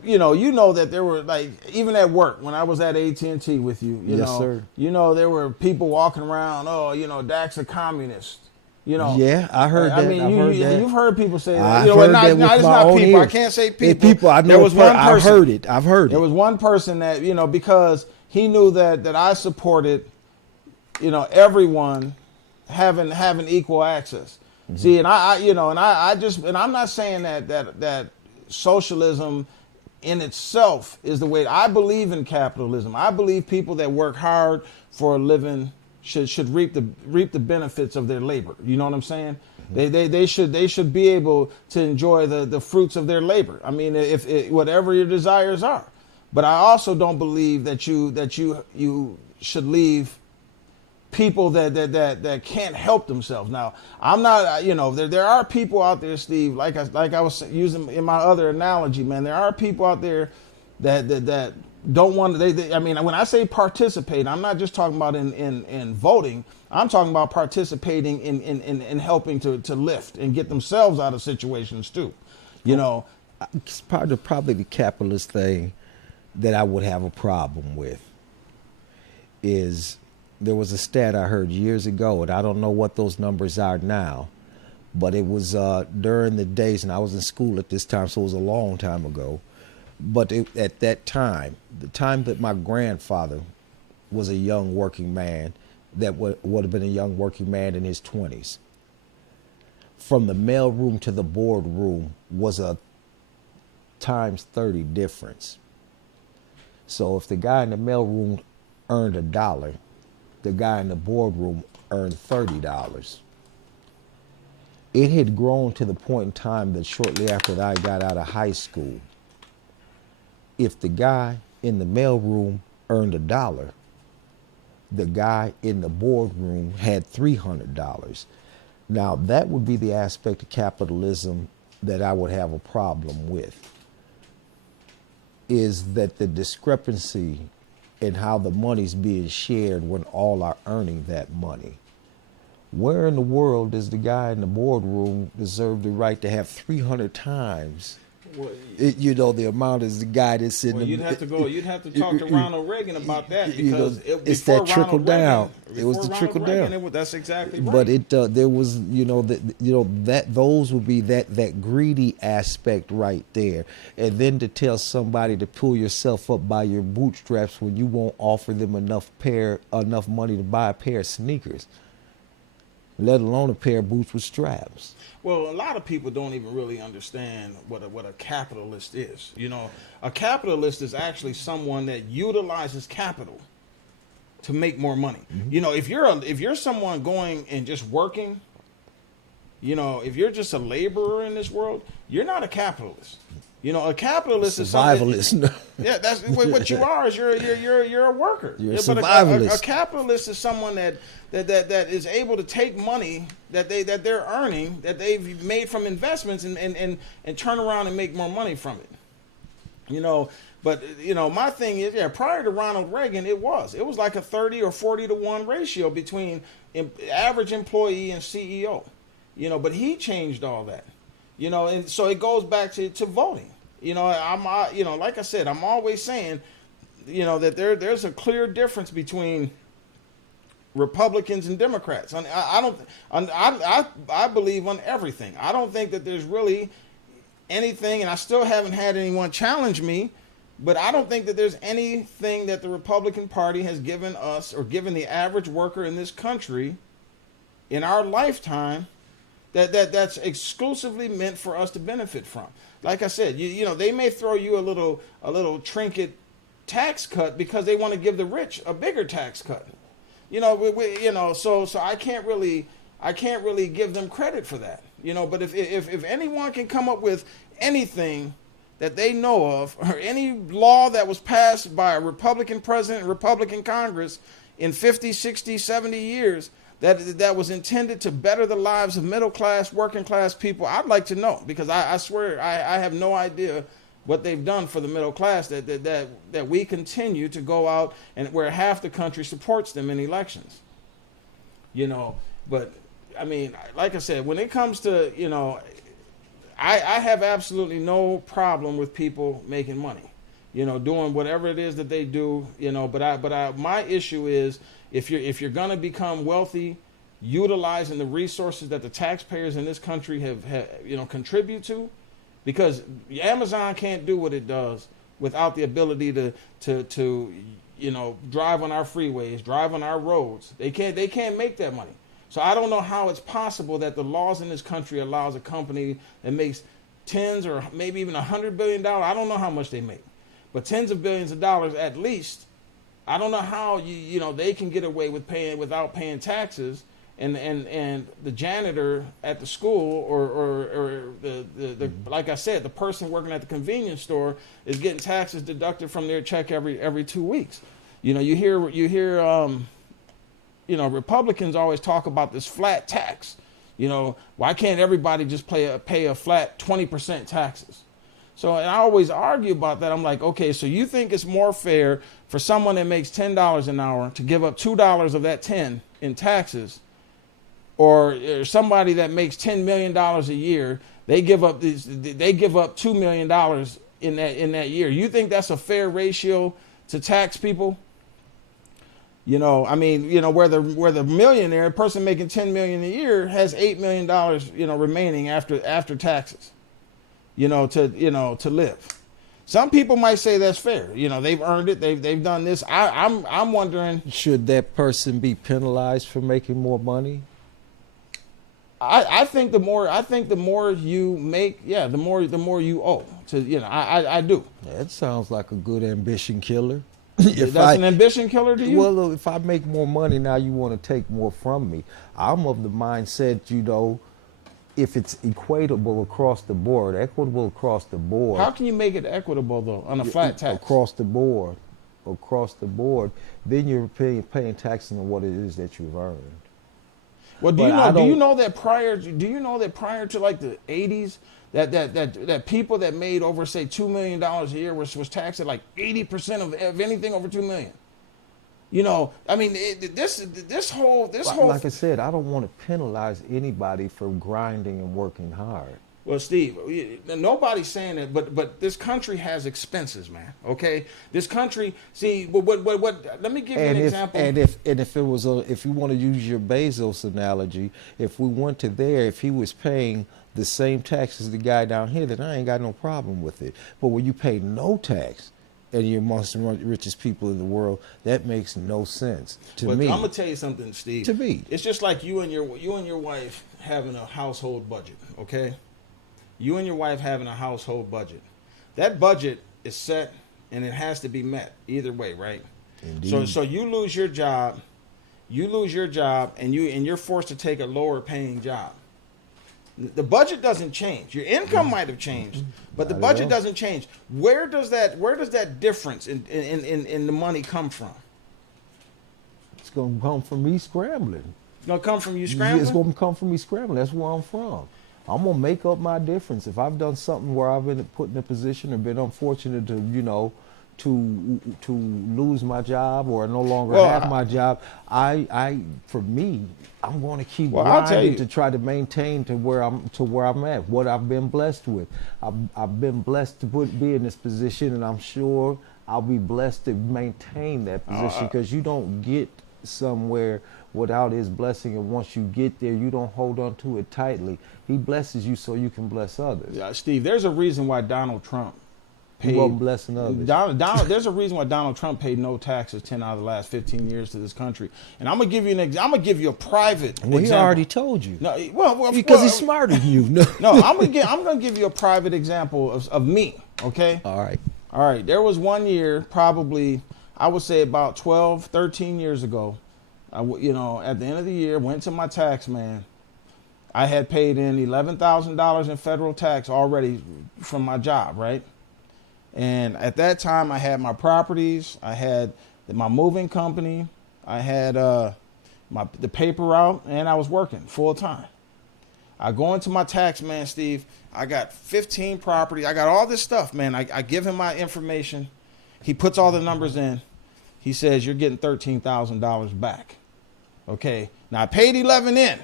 you know that there were, like, even at work when I was at AT&T with you, you Yes, know, sir. you know, there were people walking around, oh, you know, Dack's a communist. You know, Yeah, I heard that. mean, I've heard that. you've heard people say that. I've You know, heard not, that with it's my not own people. I ears. can't say It's people. people. I know. There was one person. I've heard it. I've heard it. There was one person that, you know, because he knew that I supported, you know, everyone having equal access. Mm-hmm. See, and I'm not saying that socialism in itself is the way. I believe in capitalism. I believe people that work hard for a living should reap the benefits of their labor. You know what I'm saying? Mm-hmm. They should be able to enjoy the fruits of their labor. I mean, if whatever your desires are. But I also don't believe that you should leave people that can't help themselves. Now, I'm not, you know, there are people out there, Steve, like I was using in my other analogy, man, there are people out there that don't want to, I mean, when I say participate, I'm not just talking about in voting. I'm talking about participating in helping to lift and get themselves out of situations too. You know, it's probably the capitalist thing that I would have a problem with is there was a stat I heard years ago, and I don't know what those numbers are now, but it was during the days, and I was in school at this time, so it was a long time ago. But at that time, the time that my grandfather was a young working man, that would have been a young working man in his 20s, from the mailroom to the boardroom was a times 30 difference. So if the guy in the mailroom earned $1, the guy in the boardroom earned $30. It had grown to the point in time that shortly after I got out of high school, if the guy in the mailroom earned $1, the guy in the boardroom had $300. Now, that would be the aspect of capitalism that I would have a problem with, is that the discrepancy in how the money's being shared when all are earning that money. Where in the world does the guy in the boardroom deserve the right to have 300 times the amount is the guy that's in you'd have to talk to Ronald Reagan about that, because it's that trickle down. It was the trickle down. That's exactly right. But there was that those would be that greedy aspect right there, and then to tell somebody to pull yourself up by your bootstraps when you won't offer them enough money to buy a pair of sneakers, let alone a pair of boots with straps. Well, a lot of people don't even really understand what a capitalist is. You know, a capitalist is actually someone that utilizes capital to make more money. Mm-hmm. You know, if you're someone going and just working, you know, if you're just a laborer in this world, you're not a capitalist. You know, a capitalist is survivalist. Yeah, that's what you are. Is you're a worker. You're a survivalist. A capitalist is someone that is able to take money that they're earning, that they've made from investments, and turn around and make more money from it. You know, but you know, my thing is, prior to Ronald Reagan, it was like a 30 or 40 to 1 ratio between average employee and CEO. You know, but he changed all that. You know, and so it goes back to voting. You know, like I said, I'm always saying, you know, that there's a clear difference between Republicans and Democrats. I believe on everything. I don't think that there's really anything, and I still haven't had anyone challenge me, but I don't think that there's anything that the Republican Party has given us or given the average worker in this country in our lifetime that's exclusively meant for us to benefit from. Like I said, you know, they may throw you a little trinket tax cut because they want to give the rich a bigger tax cut. You know, so I can't really give them credit for that. You know, but if anyone can come up with anything that they know of, or any law that was passed by a Republican president, Republican Congress in 50, 60, 70 years, that was intended to better the lives of middle class, working class people, I'd like to know, because I swear I have no idea what they've done for the middle class that we continue to go out and where half the country supports them in elections. You know, but I mean, like I said, when it comes to, you know, I have absolutely no problem with people making money, doing whatever it is that they do, but my issue is if you're going to become wealthy, utilizing the resources that the taxpayers in this country have contribute to, because Amazon can't do what it does without the ability to drive on our freeways, drive on our roads. They can't make that money. So I don't know how it's possible that the laws in this country allows a company that makes tens or maybe even $100 billion. I don't know how much they make, but tens of billions of dollars at least. I don't know how they can get away with without paying taxes, and the janitor at the school or the like I said, the person working at the convenience store is getting taxes deducted from their check every 2 weeks. You hear Republicans always talk about this flat tax. Why can't everybody just pay a flat 20% taxes? So and I always argue about that. I'm like, okay, so you think it's more fair for someone that makes $10 an hour to give up $2 of that 10 in taxes, or somebody that makes $10 million a year, they give up $2 million in that year? You think that's a fair ratio to tax people? Where the millionaire person making $10 million a year has $8 million, remaining after taxes, to live. Some people might say that's fair. They've earned it. They've done this. I'm wondering, should that person be penalized for making more money? I think the more you make, the more you owe. I do. That sounds like a good ambition killer. That's an ambition killer to you? Well, if I make more money, now you want to take more from me. I'm of the mindset, if it's equitable across the board, How can you make it equitable though on a flat tax? Across the board, then you're paying taxes on what it is that you've earned. Well, do you know that prior to like the 80s, that people that made over, say, $2 million a year was taxed at like 80% of anything over $2 million? This whole. Like I said, I don't want to penalize anybody for grinding and working hard. Well, Steve, nobody's saying that, but this country has expenses, man. Okay, this country. See, what? Let me give you an example. If you want to use your Bezos analogy, if we went to there, if he was paying the same tax as the guy down here, then I ain't got no problem with it. But when you pay no tax and you're amongst the richest people in the world, that makes no sense to me. I'm gonna tell you something, Steve. To me, it's just like you and your wife having a household budget. Okay. You and your wife having a household budget. That budget is set and it has to be met either way, right? Indeed. So you lose your job, and you're forced to take a lower paying job. The budget doesn't change. Your income might have changed, but the budget doesn't change. Where does that difference in the money come from? It's gonna come from me scrambling. It's gonna come from you scrambling? It's gonna come from me scrambling. That's where I'm from. I'm gonna make up my difference. If I've done something where I've been put in a position or been unfortunate to to lose my job or no longer have my job, for me, I'm going to keep grinding to try to maintain to where I'm at. What I've been blessed with, I've been blessed to be in this position, and I'm sure I'll be blessed to maintain that position, because you don't get somewhere without his blessing, and once you get there, you don't hold on to it tightly. He blesses you so you can bless others. Yeah, Steve, there's a reason why Donald Trump paid. He wasn't blessing others. There's a reason why Donald Trump paid no taxes 10 out of the last 15 years to this country. And I'm gonna give you I'm gonna give you a private example. He already told you. No, well, because he's smarter than you. No, I'm gonna give you a private example of me. Okay. All right. There was one year, probably I would say about 12, 13 years ago. At the end of the year, went to my tax man. I had paid in $11,000 in federal tax already from my job, right? And at that time, I had my properties, I had my moving company, I had the paper route, and I was working full time. I go into my tax man, Steve. I got 15 property. I got all this stuff, man. I give him my information. He puts all the numbers in. He says, you're getting $13,000 back. Okay. Now I paid 11 in.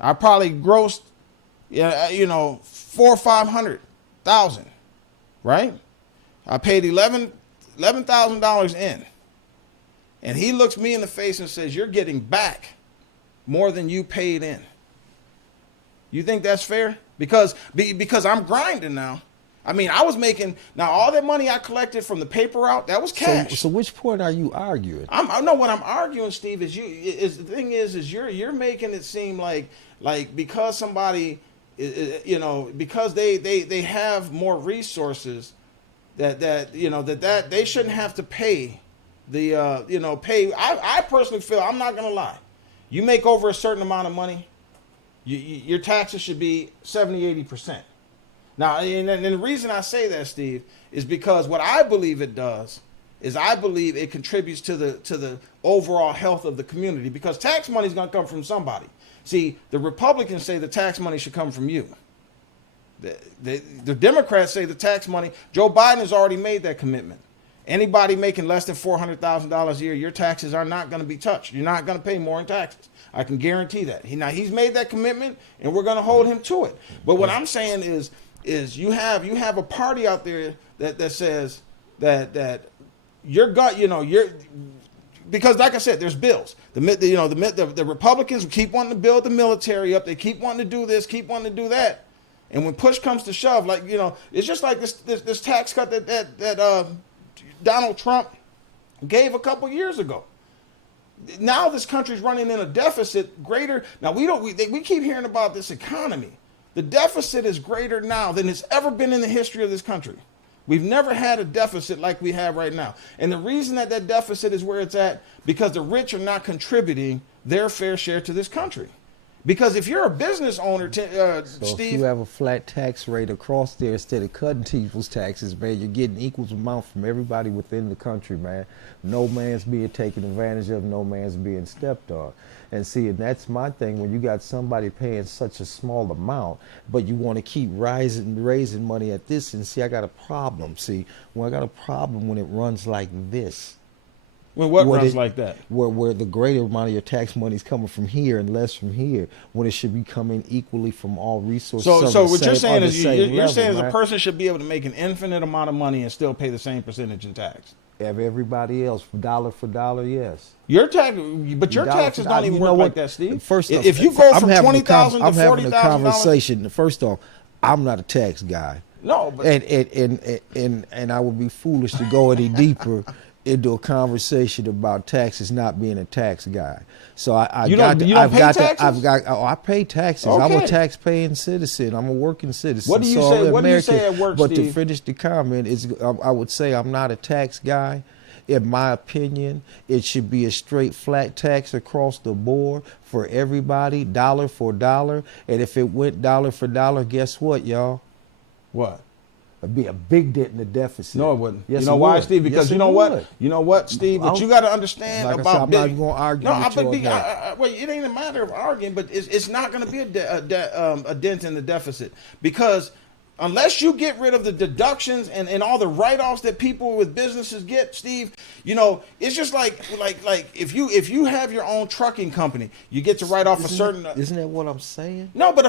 I probably grossed Yeah, 400 or 500,000, right? I paid $11,000 in, and he looks me in the face and says, "You're getting back more than you paid in." You think that's fair? Because I'm grinding now. I mean, I was making now all that money I collected from the paper route, that was cash. So which point are you arguing? I know what I'm arguing, Steve. Is the thing is you're making it seem like because somebody, because they have more resources that they shouldn't have to pay the pay. I personally feel, I'm not gonna lie, you make over a certain amount of money, your taxes should be 70-80%. Now, and the reason I say that, Steve, is because what I believe it does is I believe it contributes to the overall health of the community, because tax money is going to come from somebody. See, the Republicans say the tax money should come from you. The Democrats say the tax money, Joe Biden has already made that commitment. Anybody making less than $400,000 a year, your taxes are not going to be touched. You're not going to pay more in taxes. I can guarantee that. He's made that commitment, and we're going to hold him to it. But what I'm saying is you have a party out there that says that you're because, like I said, there's bills. The Republicans keep wanting to build the military up. They keep wanting to do this, keep wanting to do that. And when push comes to shove, it's just like this tax cut that Donald Trump gave a couple years ago. Now this country's running in a deficit greater. Now we keep hearing about this economy. The deficit is greater now than it's ever been in the history of this country. We've never had a deficit like we have right now. And the reason that deficit is where it's at, because the rich are not contributing their fair share to this country. Because if you're a business owner, So Steve, if you have a flat tax rate across there instead of cutting people's taxes, man, you're getting equal amount from everybody within the country, man. No man's being taken advantage of, no man's being stepped on. And see, and that's my thing, when you got somebody paying such a small amount, but you want to keep raising money at this, and see, I got a problem. See, I got a problem when it runs like this. when what runs like that? Where the greater amount of your tax money is coming from here and less from here, when it should be coming equally from all resources. So what you're saying is you're saying a person should be able to make an infinite amount of money and still pay the same percentage in tax. Everybody else, dollar for dollar, yes. Your taxes don't even work like that, Steve. First off, if you go from $20,000 to $40,000, I'm having a conversation. First off, I'm not a tax guy. No, but and I would be foolish to go any deeper into a conversation about taxes, not being a tax guy. So I pay taxes. Okay. I'm a tax paying citizen. I'm a working citizen. What do you say? What do you say at work, But Steve? to finish the comment, I would say I'm not a tax guy. In my opinion, it should be a straight flat tax across the board for everybody, dollar for dollar. And if it went dollar for dollar, guess what, y'all? What? It'd be a big dent in the deficit. No, it wouldn't. Yes, you know it why, would. Steve? Because Yes, you know it what? would. You know what, Steve? What you got to understand like about I said, I'm not even going to argue with you on that. well, it ain't a matter of arguing, but it's not going to be a dent in the deficit, because unless you get rid of the deductions and all the write-offs that people with businesses get, Steve, it's just like if you have your own trucking company, you get to write off a certain. Isn't that what I'm saying? No, but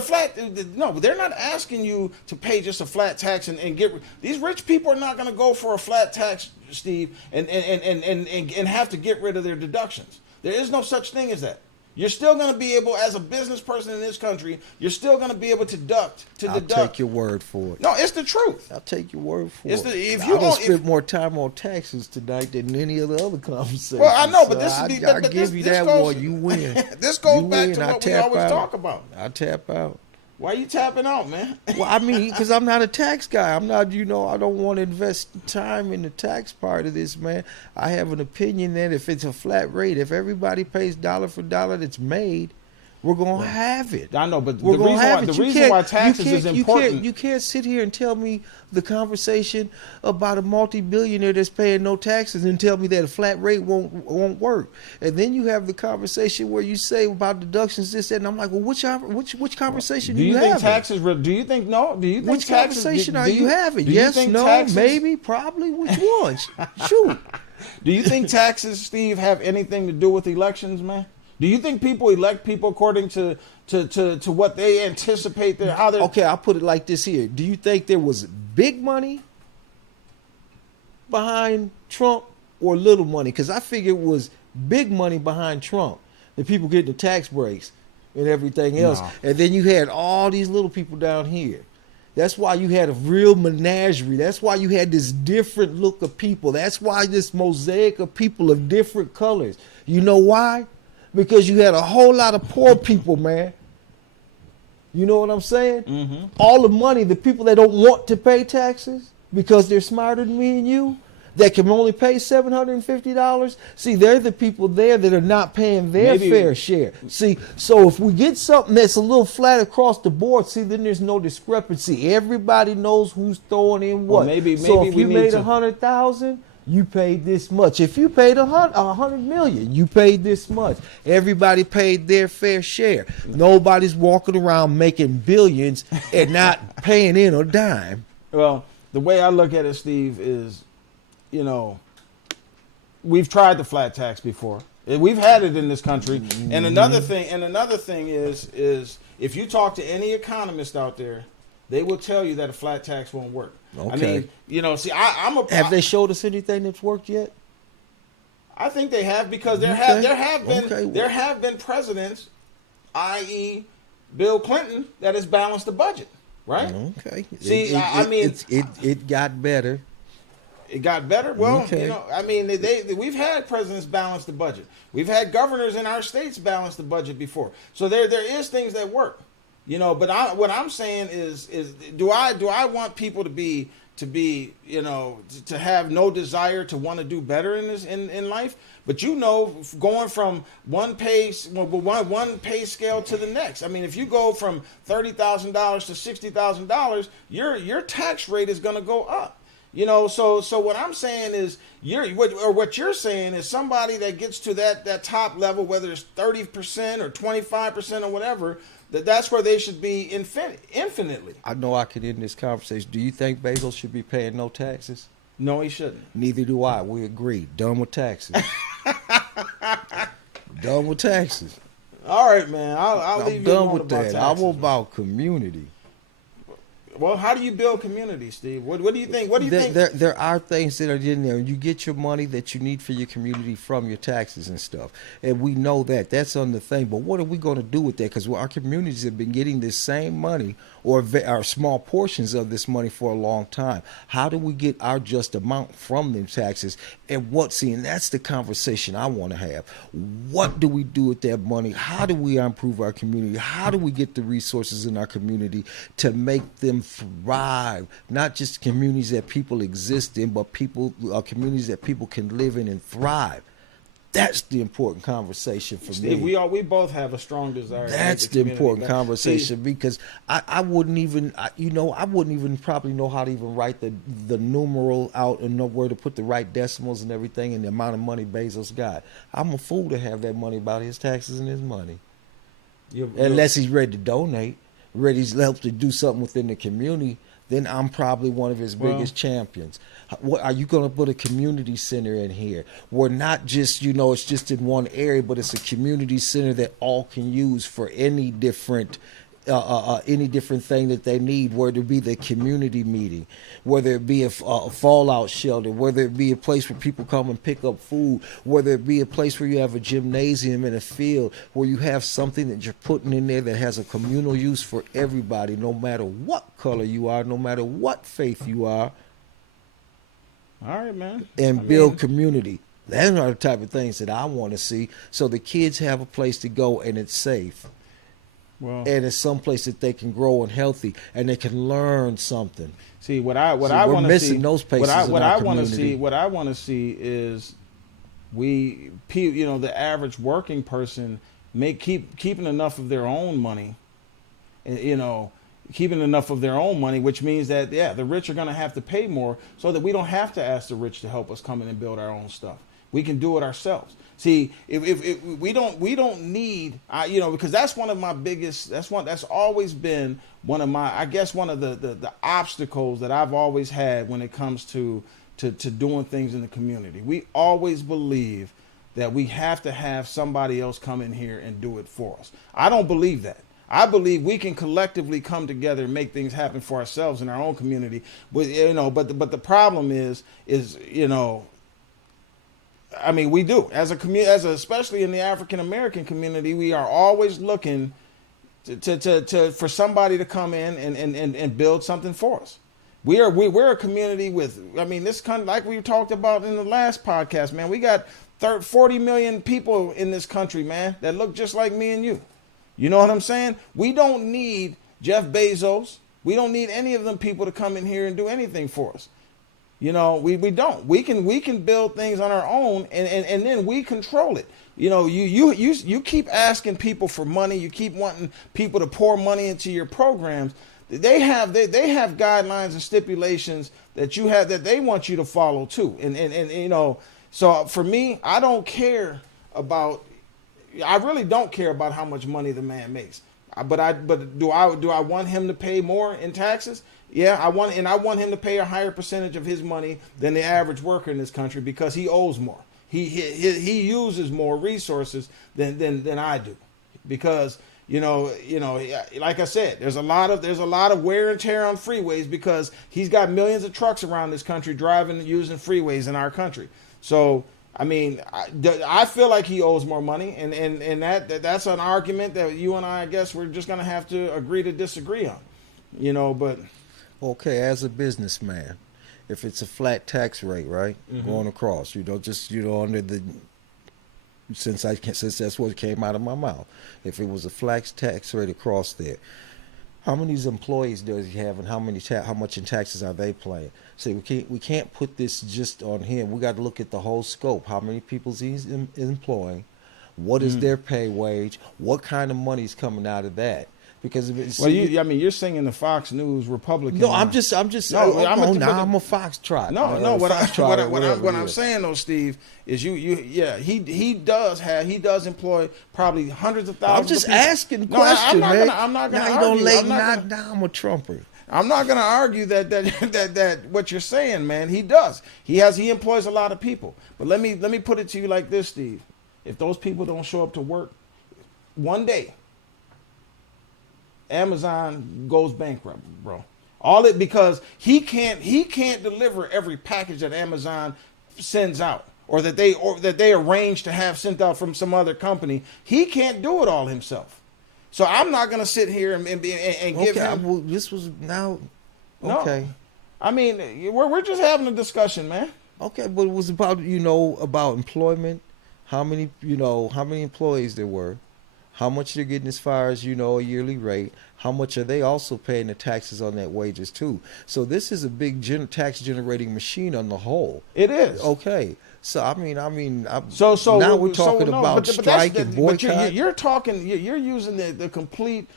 they're not asking you to pay just a flat tax and get. These rich people are not going to go for a flat tax, Steve, and have to get rid of their deductions. There is no such thing as that. You're still going to be able, as a business person in this country, you're still going to be able to deduct. I'll take your word for it. No, it's the truth. I'll take your word for It's it. if I spent more time on taxes tonight than any of the other conversations. Well, I know, but I this give you this that goes, one. You win. This goes You back win, to I what we tap always out. talk about. I tap out. Why are you tapping out, man? Well, I mean, because I'm not a tax guy. I'm not, I don't want to invest time in the tax part of this, man. I have an opinion that if it's a flat rate, if everybody pays dollar for dollar that's made, we're going to have it. I know, but We're the reason why taxes is important. You can't sit here and tell me the conversation about a multi-billionaire that's paying no taxes and tell me that a flat rate won't work. And then you have the conversation where you say about deductions, this, that, and I'm like, well, which conversation do you think have? taxes? Do you think no? Do you think Which taxes, conversation are you having? Do Yes, you think no, taxes, maybe, probably. Which ones? Shoot. Do you think taxes, Steve, have anything to do with elections, man? Do you think people elect people according to what they anticipate how they're? Okay, I'll put it like this here. Do you think there was big money behind Trump or little money? Because I figure it was big money behind Trump. The people getting the tax breaks and everything else. No. And then you had all these little people down here. That's why you had a real menagerie. That's why you had this different look of people. That's why this mosaic of people of different colors. You know why? Because you had a whole lot of poor people, man. You know what I'm saying? Mm-hmm. All the money, the people that don't want to pay taxes because they're smarter than me and you, that can only pay $750. See, they're the people there that are not paying their fair share. See, so if we get something that's a little flat across the board, see, then there's no discrepancy. Everybody knows who's throwing in what. Well, so if we you need made to- 100,000, you paid this much. If you paid 100 million, you paid this much. Everybody paid their fair share. Nobody's walking around making billions and not paying in a dime. Well, the way I look at it, Steve, is, you know, we've tried the flat tax before. We've had it in this country. Mm-hmm. And another thing is if you talk to any economist out there, they will tell you that a flat tax won't work. Okay. I mean, you know, see, Have they showed us anything that's worked yet? I think they have, because there have been presidents, i.e., Bill Clinton, that has balanced the budget, right? Okay. See, it got better. It got better. Well, Okay. you know, I mean, we've had presidents balance the budget. We've had governors in our states balance the budget before. So there is things that work, you know. But what I'm saying is do I want people to be you know, to have no desire to want to do better in life? But you know, going from one pay scale to the next. I mean, if you go from $30,000 to $60,000, your tax rate is going to go up. You know, so what I'm saying is what you're saying is somebody that gets to that top level, whether it's 30% or 25% or whatever, that's where they should be infinitely. I know I could end this conversation. Do you think Bezos should be paying no taxes? No, he shouldn't. Neither do I. We agree. Done with taxes. Done with taxes. All right, man. I'll I'm leave you done alone with about that. taxes, I'm about community. Well, how do you build community, Steve? What do you think? What do you think? There are things that are in there. You get your money that you need for your community from your taxes and stuff. And we know that. That's on the thing. But what are we going to do with that? Because our communities have been getting this same money or small portions of this money for a long time. How do we get our just amount from them taxes? And and that's the conversation I want to have. What do we do with that money? How do we improve our community? How do we get the resources in our community to make them thrive? Not just communities that people exist in, but communities that people can live in and thrive. That's the important conversation for Steve, me. we both have a strong desire. That's the important conversation, because I wouldn't even probably know how to even write the numeral out and know where to put the right decimals and everything and the amount of money Bezos got. I'm a fool to have that money about his taxes and his money. Unless he's ready to donate, ready to help to do something within the community, then I'm probably one of his biggest champions. What are you going to put a community center in here? We're not just, it's just in one area, but it's a community center that all can use for any different thing that they need, whether it be the community meeting, whether it be a fallout shelter, whether it be a place where people come and pick up food, whether it be a place where you have a gymnasium and a field, where you have something that you're putting in there that has a communal use for everybody, no matter what color you are, no matter what faith you are. All right, man. And build community. Those are the type of things that I want to see, so the kids have a place to go and it's safe. Well, and it's someplace that they can grow and healthy, and they can learn something. See, what I want to see, those places what I want to community. see, what I want to see is the average working person keeping enough of their own money, keeping enough of their own money, which means that the rich are going to have to pay more, so that we don't have to ask the rich to help us come in and build our own stuff. We can do it ourselves. See, if we don't need, because that's one of my biggest. That's always been one of my. I guess one of the obstacles that I've always had when it comes to doing things in the community. We always believe that we have to have somebody else come in here and do it for us. I don't believe that. I believe we can collectively come together and make things happen for ourselves in our own community. But the problem is I mean, we do especially in the African American community, we are always looking for somebody to come in and build something for us. We're a community with, I mean, this kind of, like we talked about in the last podcast, man. We got 40 million people in this country, man, that look just like me and you. You know what I'm saying? We don't need Jeff Bezos. We don't need any of them people to come in here and do anything for us. You know, we don't. We can build things on our own, and then we control it. You know, you keep asking people for money. You keep wanting people to pour money into your programs. They have guidelines and stipulations that you have that they want you to follow too. And you know, so for me, I really don't care about how much money the man makes. But do I want him to pay more in taxes? Yeah, I want him to pay a higher percentage of his money than the average worker in this country because he owes more. He uses more resources than I do, because you know, like I said, there's a lot of wear and tear on freeways because he's got millions of trucks around this country driving and using freeways in our country. So I mean, I feel like he owes more money, and that's an argument that you and I guess we're just gonna have to agree to disagree on, you know. But okay, as a businessman, if it's a flat tax rate, right, going across, under the, since that's what came out of my mouth, if it was a flat tax rate across there, how many employees does he have, and how much in taxes are they paying? So we can't put this just on him. We got to look at the whole scope. How many people he's employing? What is their pay wage? What kind of money is coming out of that? Because you're singing the Fox News Republican. No, I'm just. I'm a Foxtrot. No. What I'm saying though, Steve, is he does employ probably hundreds of thousands. I'm just of people. asking questions, man. I'm not gonna now argue. Now I'm a trumper. I'm not going to argue that what you're saying, man. He does. He employs a lot of people. But let me put it to you like this, Steve. If those people don't show up to work, one day Amazon goes bankrupt, bro. Because he can't deliver every package that Amazon sends out or that they arrange to have sent out from some other company. He can't do it all himself. So I'm not going to sit here and give him. Well, this was now. Okay. No. I mean, we're just having a discussion, man. Okay, but it was about about employment, how many employees there were, how much they're getting as far as a yearly rate, how much are they also paying the taxes on that wages too. So this is a big tax generating machine on the whole. It is. Okay. So I mean, so now we're talking about strike and boycott. But you're using the complete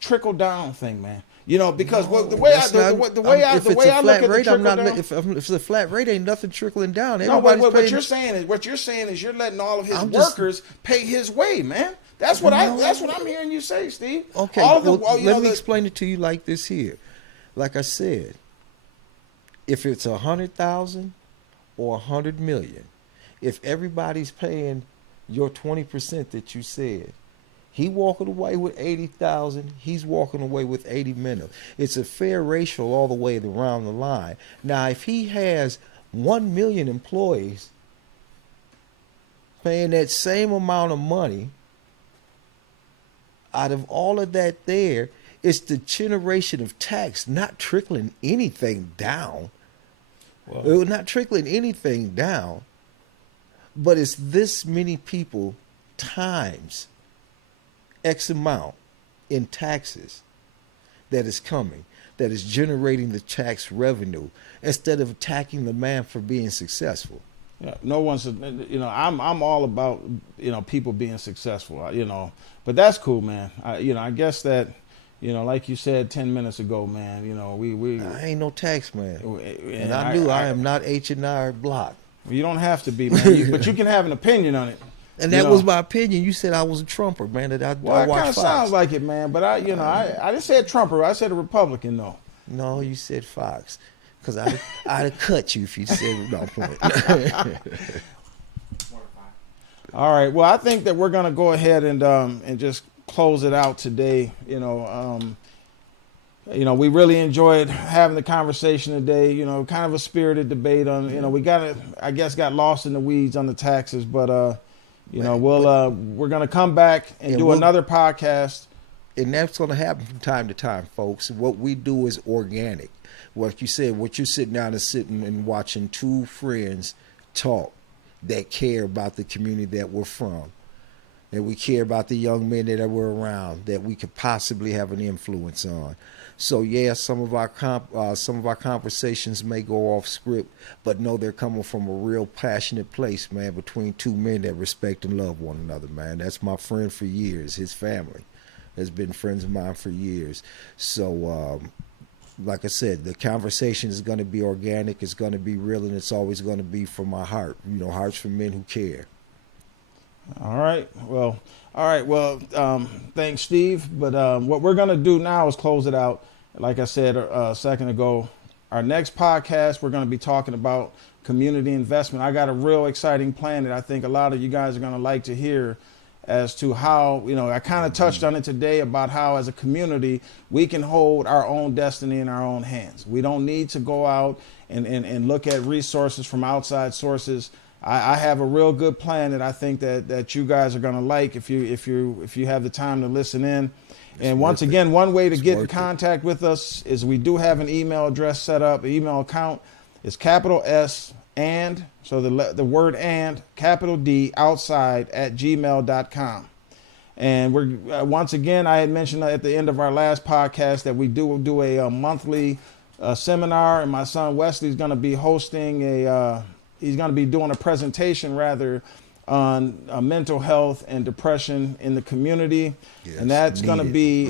trickle down thing, man. You know, because the way I look at the trickle down. If it's a flat rate, ain't nothing trickling down. No, what you're saying is you're letting all of his workers pay his way, man. That's what I'm hearing you say, Steve. Okay, let me explain it to you like this here. Like I said, if it's 100,000 or 100 million, if everybody's paying your 20% that you said, he walking away with 80,000, he's walking away with 80 million. It's a fair ratio all the way around the line. Now, if he has 1 million employees paying that same amount of money, out of all of that there, it's the generation of tax not trickling anything down. Well, not trickling anything down, but it's this many people times X amount in taxes that is coming, that is generating the tax revenue instead of attacking the man for being successful. Yeah, no one's, I'm all about, people being successful, but that's cool, man. I guess that, like you said 10 minutes ago, man, I ain't no tax man. And I am not H&R Block. You don't have to be, man, but you can have an opinion on it. And that was my opinion. You said I was a Trumper, man. That I watch it kind of sounds like it, man. But I didn't say a Trumper. I said a Republican, though. No, you said Fox. Because I'd have cut you if you said no point. All right. Well, I think that we're going to go ahead and just close it out today. We really enjoyed having the conversation today. Kind of a spirited debate on. We got lost in the weeds on the taxes, but we're going to come back and do another podcast. And that's going to happen from time to time, folks. What we do is organic. What you said, what you're sitting down and watching two friends talk that care about the community that we're from, that we care about the young men that we're around, that we could possibly have an influence on. So yeah, some of our conversations may go off script, but no, they're coming from a real passionate place, man, between two men that respect and love one another, man. That's my friend for years. His family has been friends of mine for years. So, like I said, the conversation is going to be organic, it's going to be real, and it's always going to be from my heart. Hearts for men who care. All right. Well, thanks, Steve. But what we're going to do now is close it out. Like I said a second ago, our next podcast, we're going to be talking about community investment. I got a real exciting plan that I think a lot of you guys are going to like to hear, as to how, I kind of touched on it today about how as a community we can hold our own destiny in our own hands. We don't need to go out and look at resources from outside sources. I have a real good plan that I think that you guys are going to like if you have the time to listen in. And once again, one way to get in contact with us is we do have an email address set up. The email account is capital S and, so the word and, capital D, outside @gmail.com. And we're once again, I had mentioned at the end of our last podcast that we do a monthly seminar, and my son Wesley is going to be hosting he's going to be doing a presentation rather on mental health and depression in the community. Yes, and that's going to be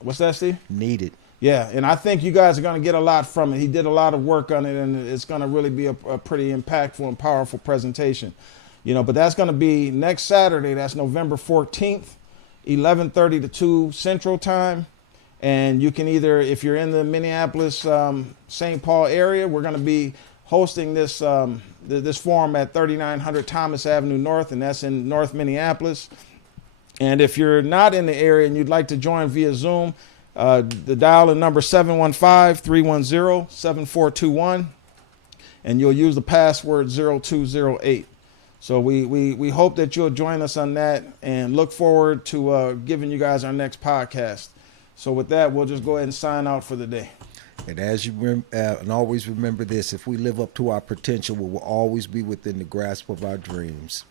what's that, Steve? Needed. Yeah, and I think you guys are going to get a lot from it. He did a lot of work on it, and it's going to really be a pretty impactful and powerful presentation. But that's going to be next Saturday. That's November 14th, 11:30 to 2 Central Time. And you can either, if you're in the Minneapolis, St. Paul area, we're going to be hosting this forum at 3900 Thomas Avenue North, and that's in North Minneapolis. And if you're not in the area and you'd like to join via Zoom, the dial-in number 715-310-7421, and you'll use the password 0208. So we hope that you'll join us on that, and look forward to giving you guys our next podcast. So with that, we'll just go ahead and sign out for the day. And as you and always remember this: if we live up to our potential, we will always be within the grasp of our dreams.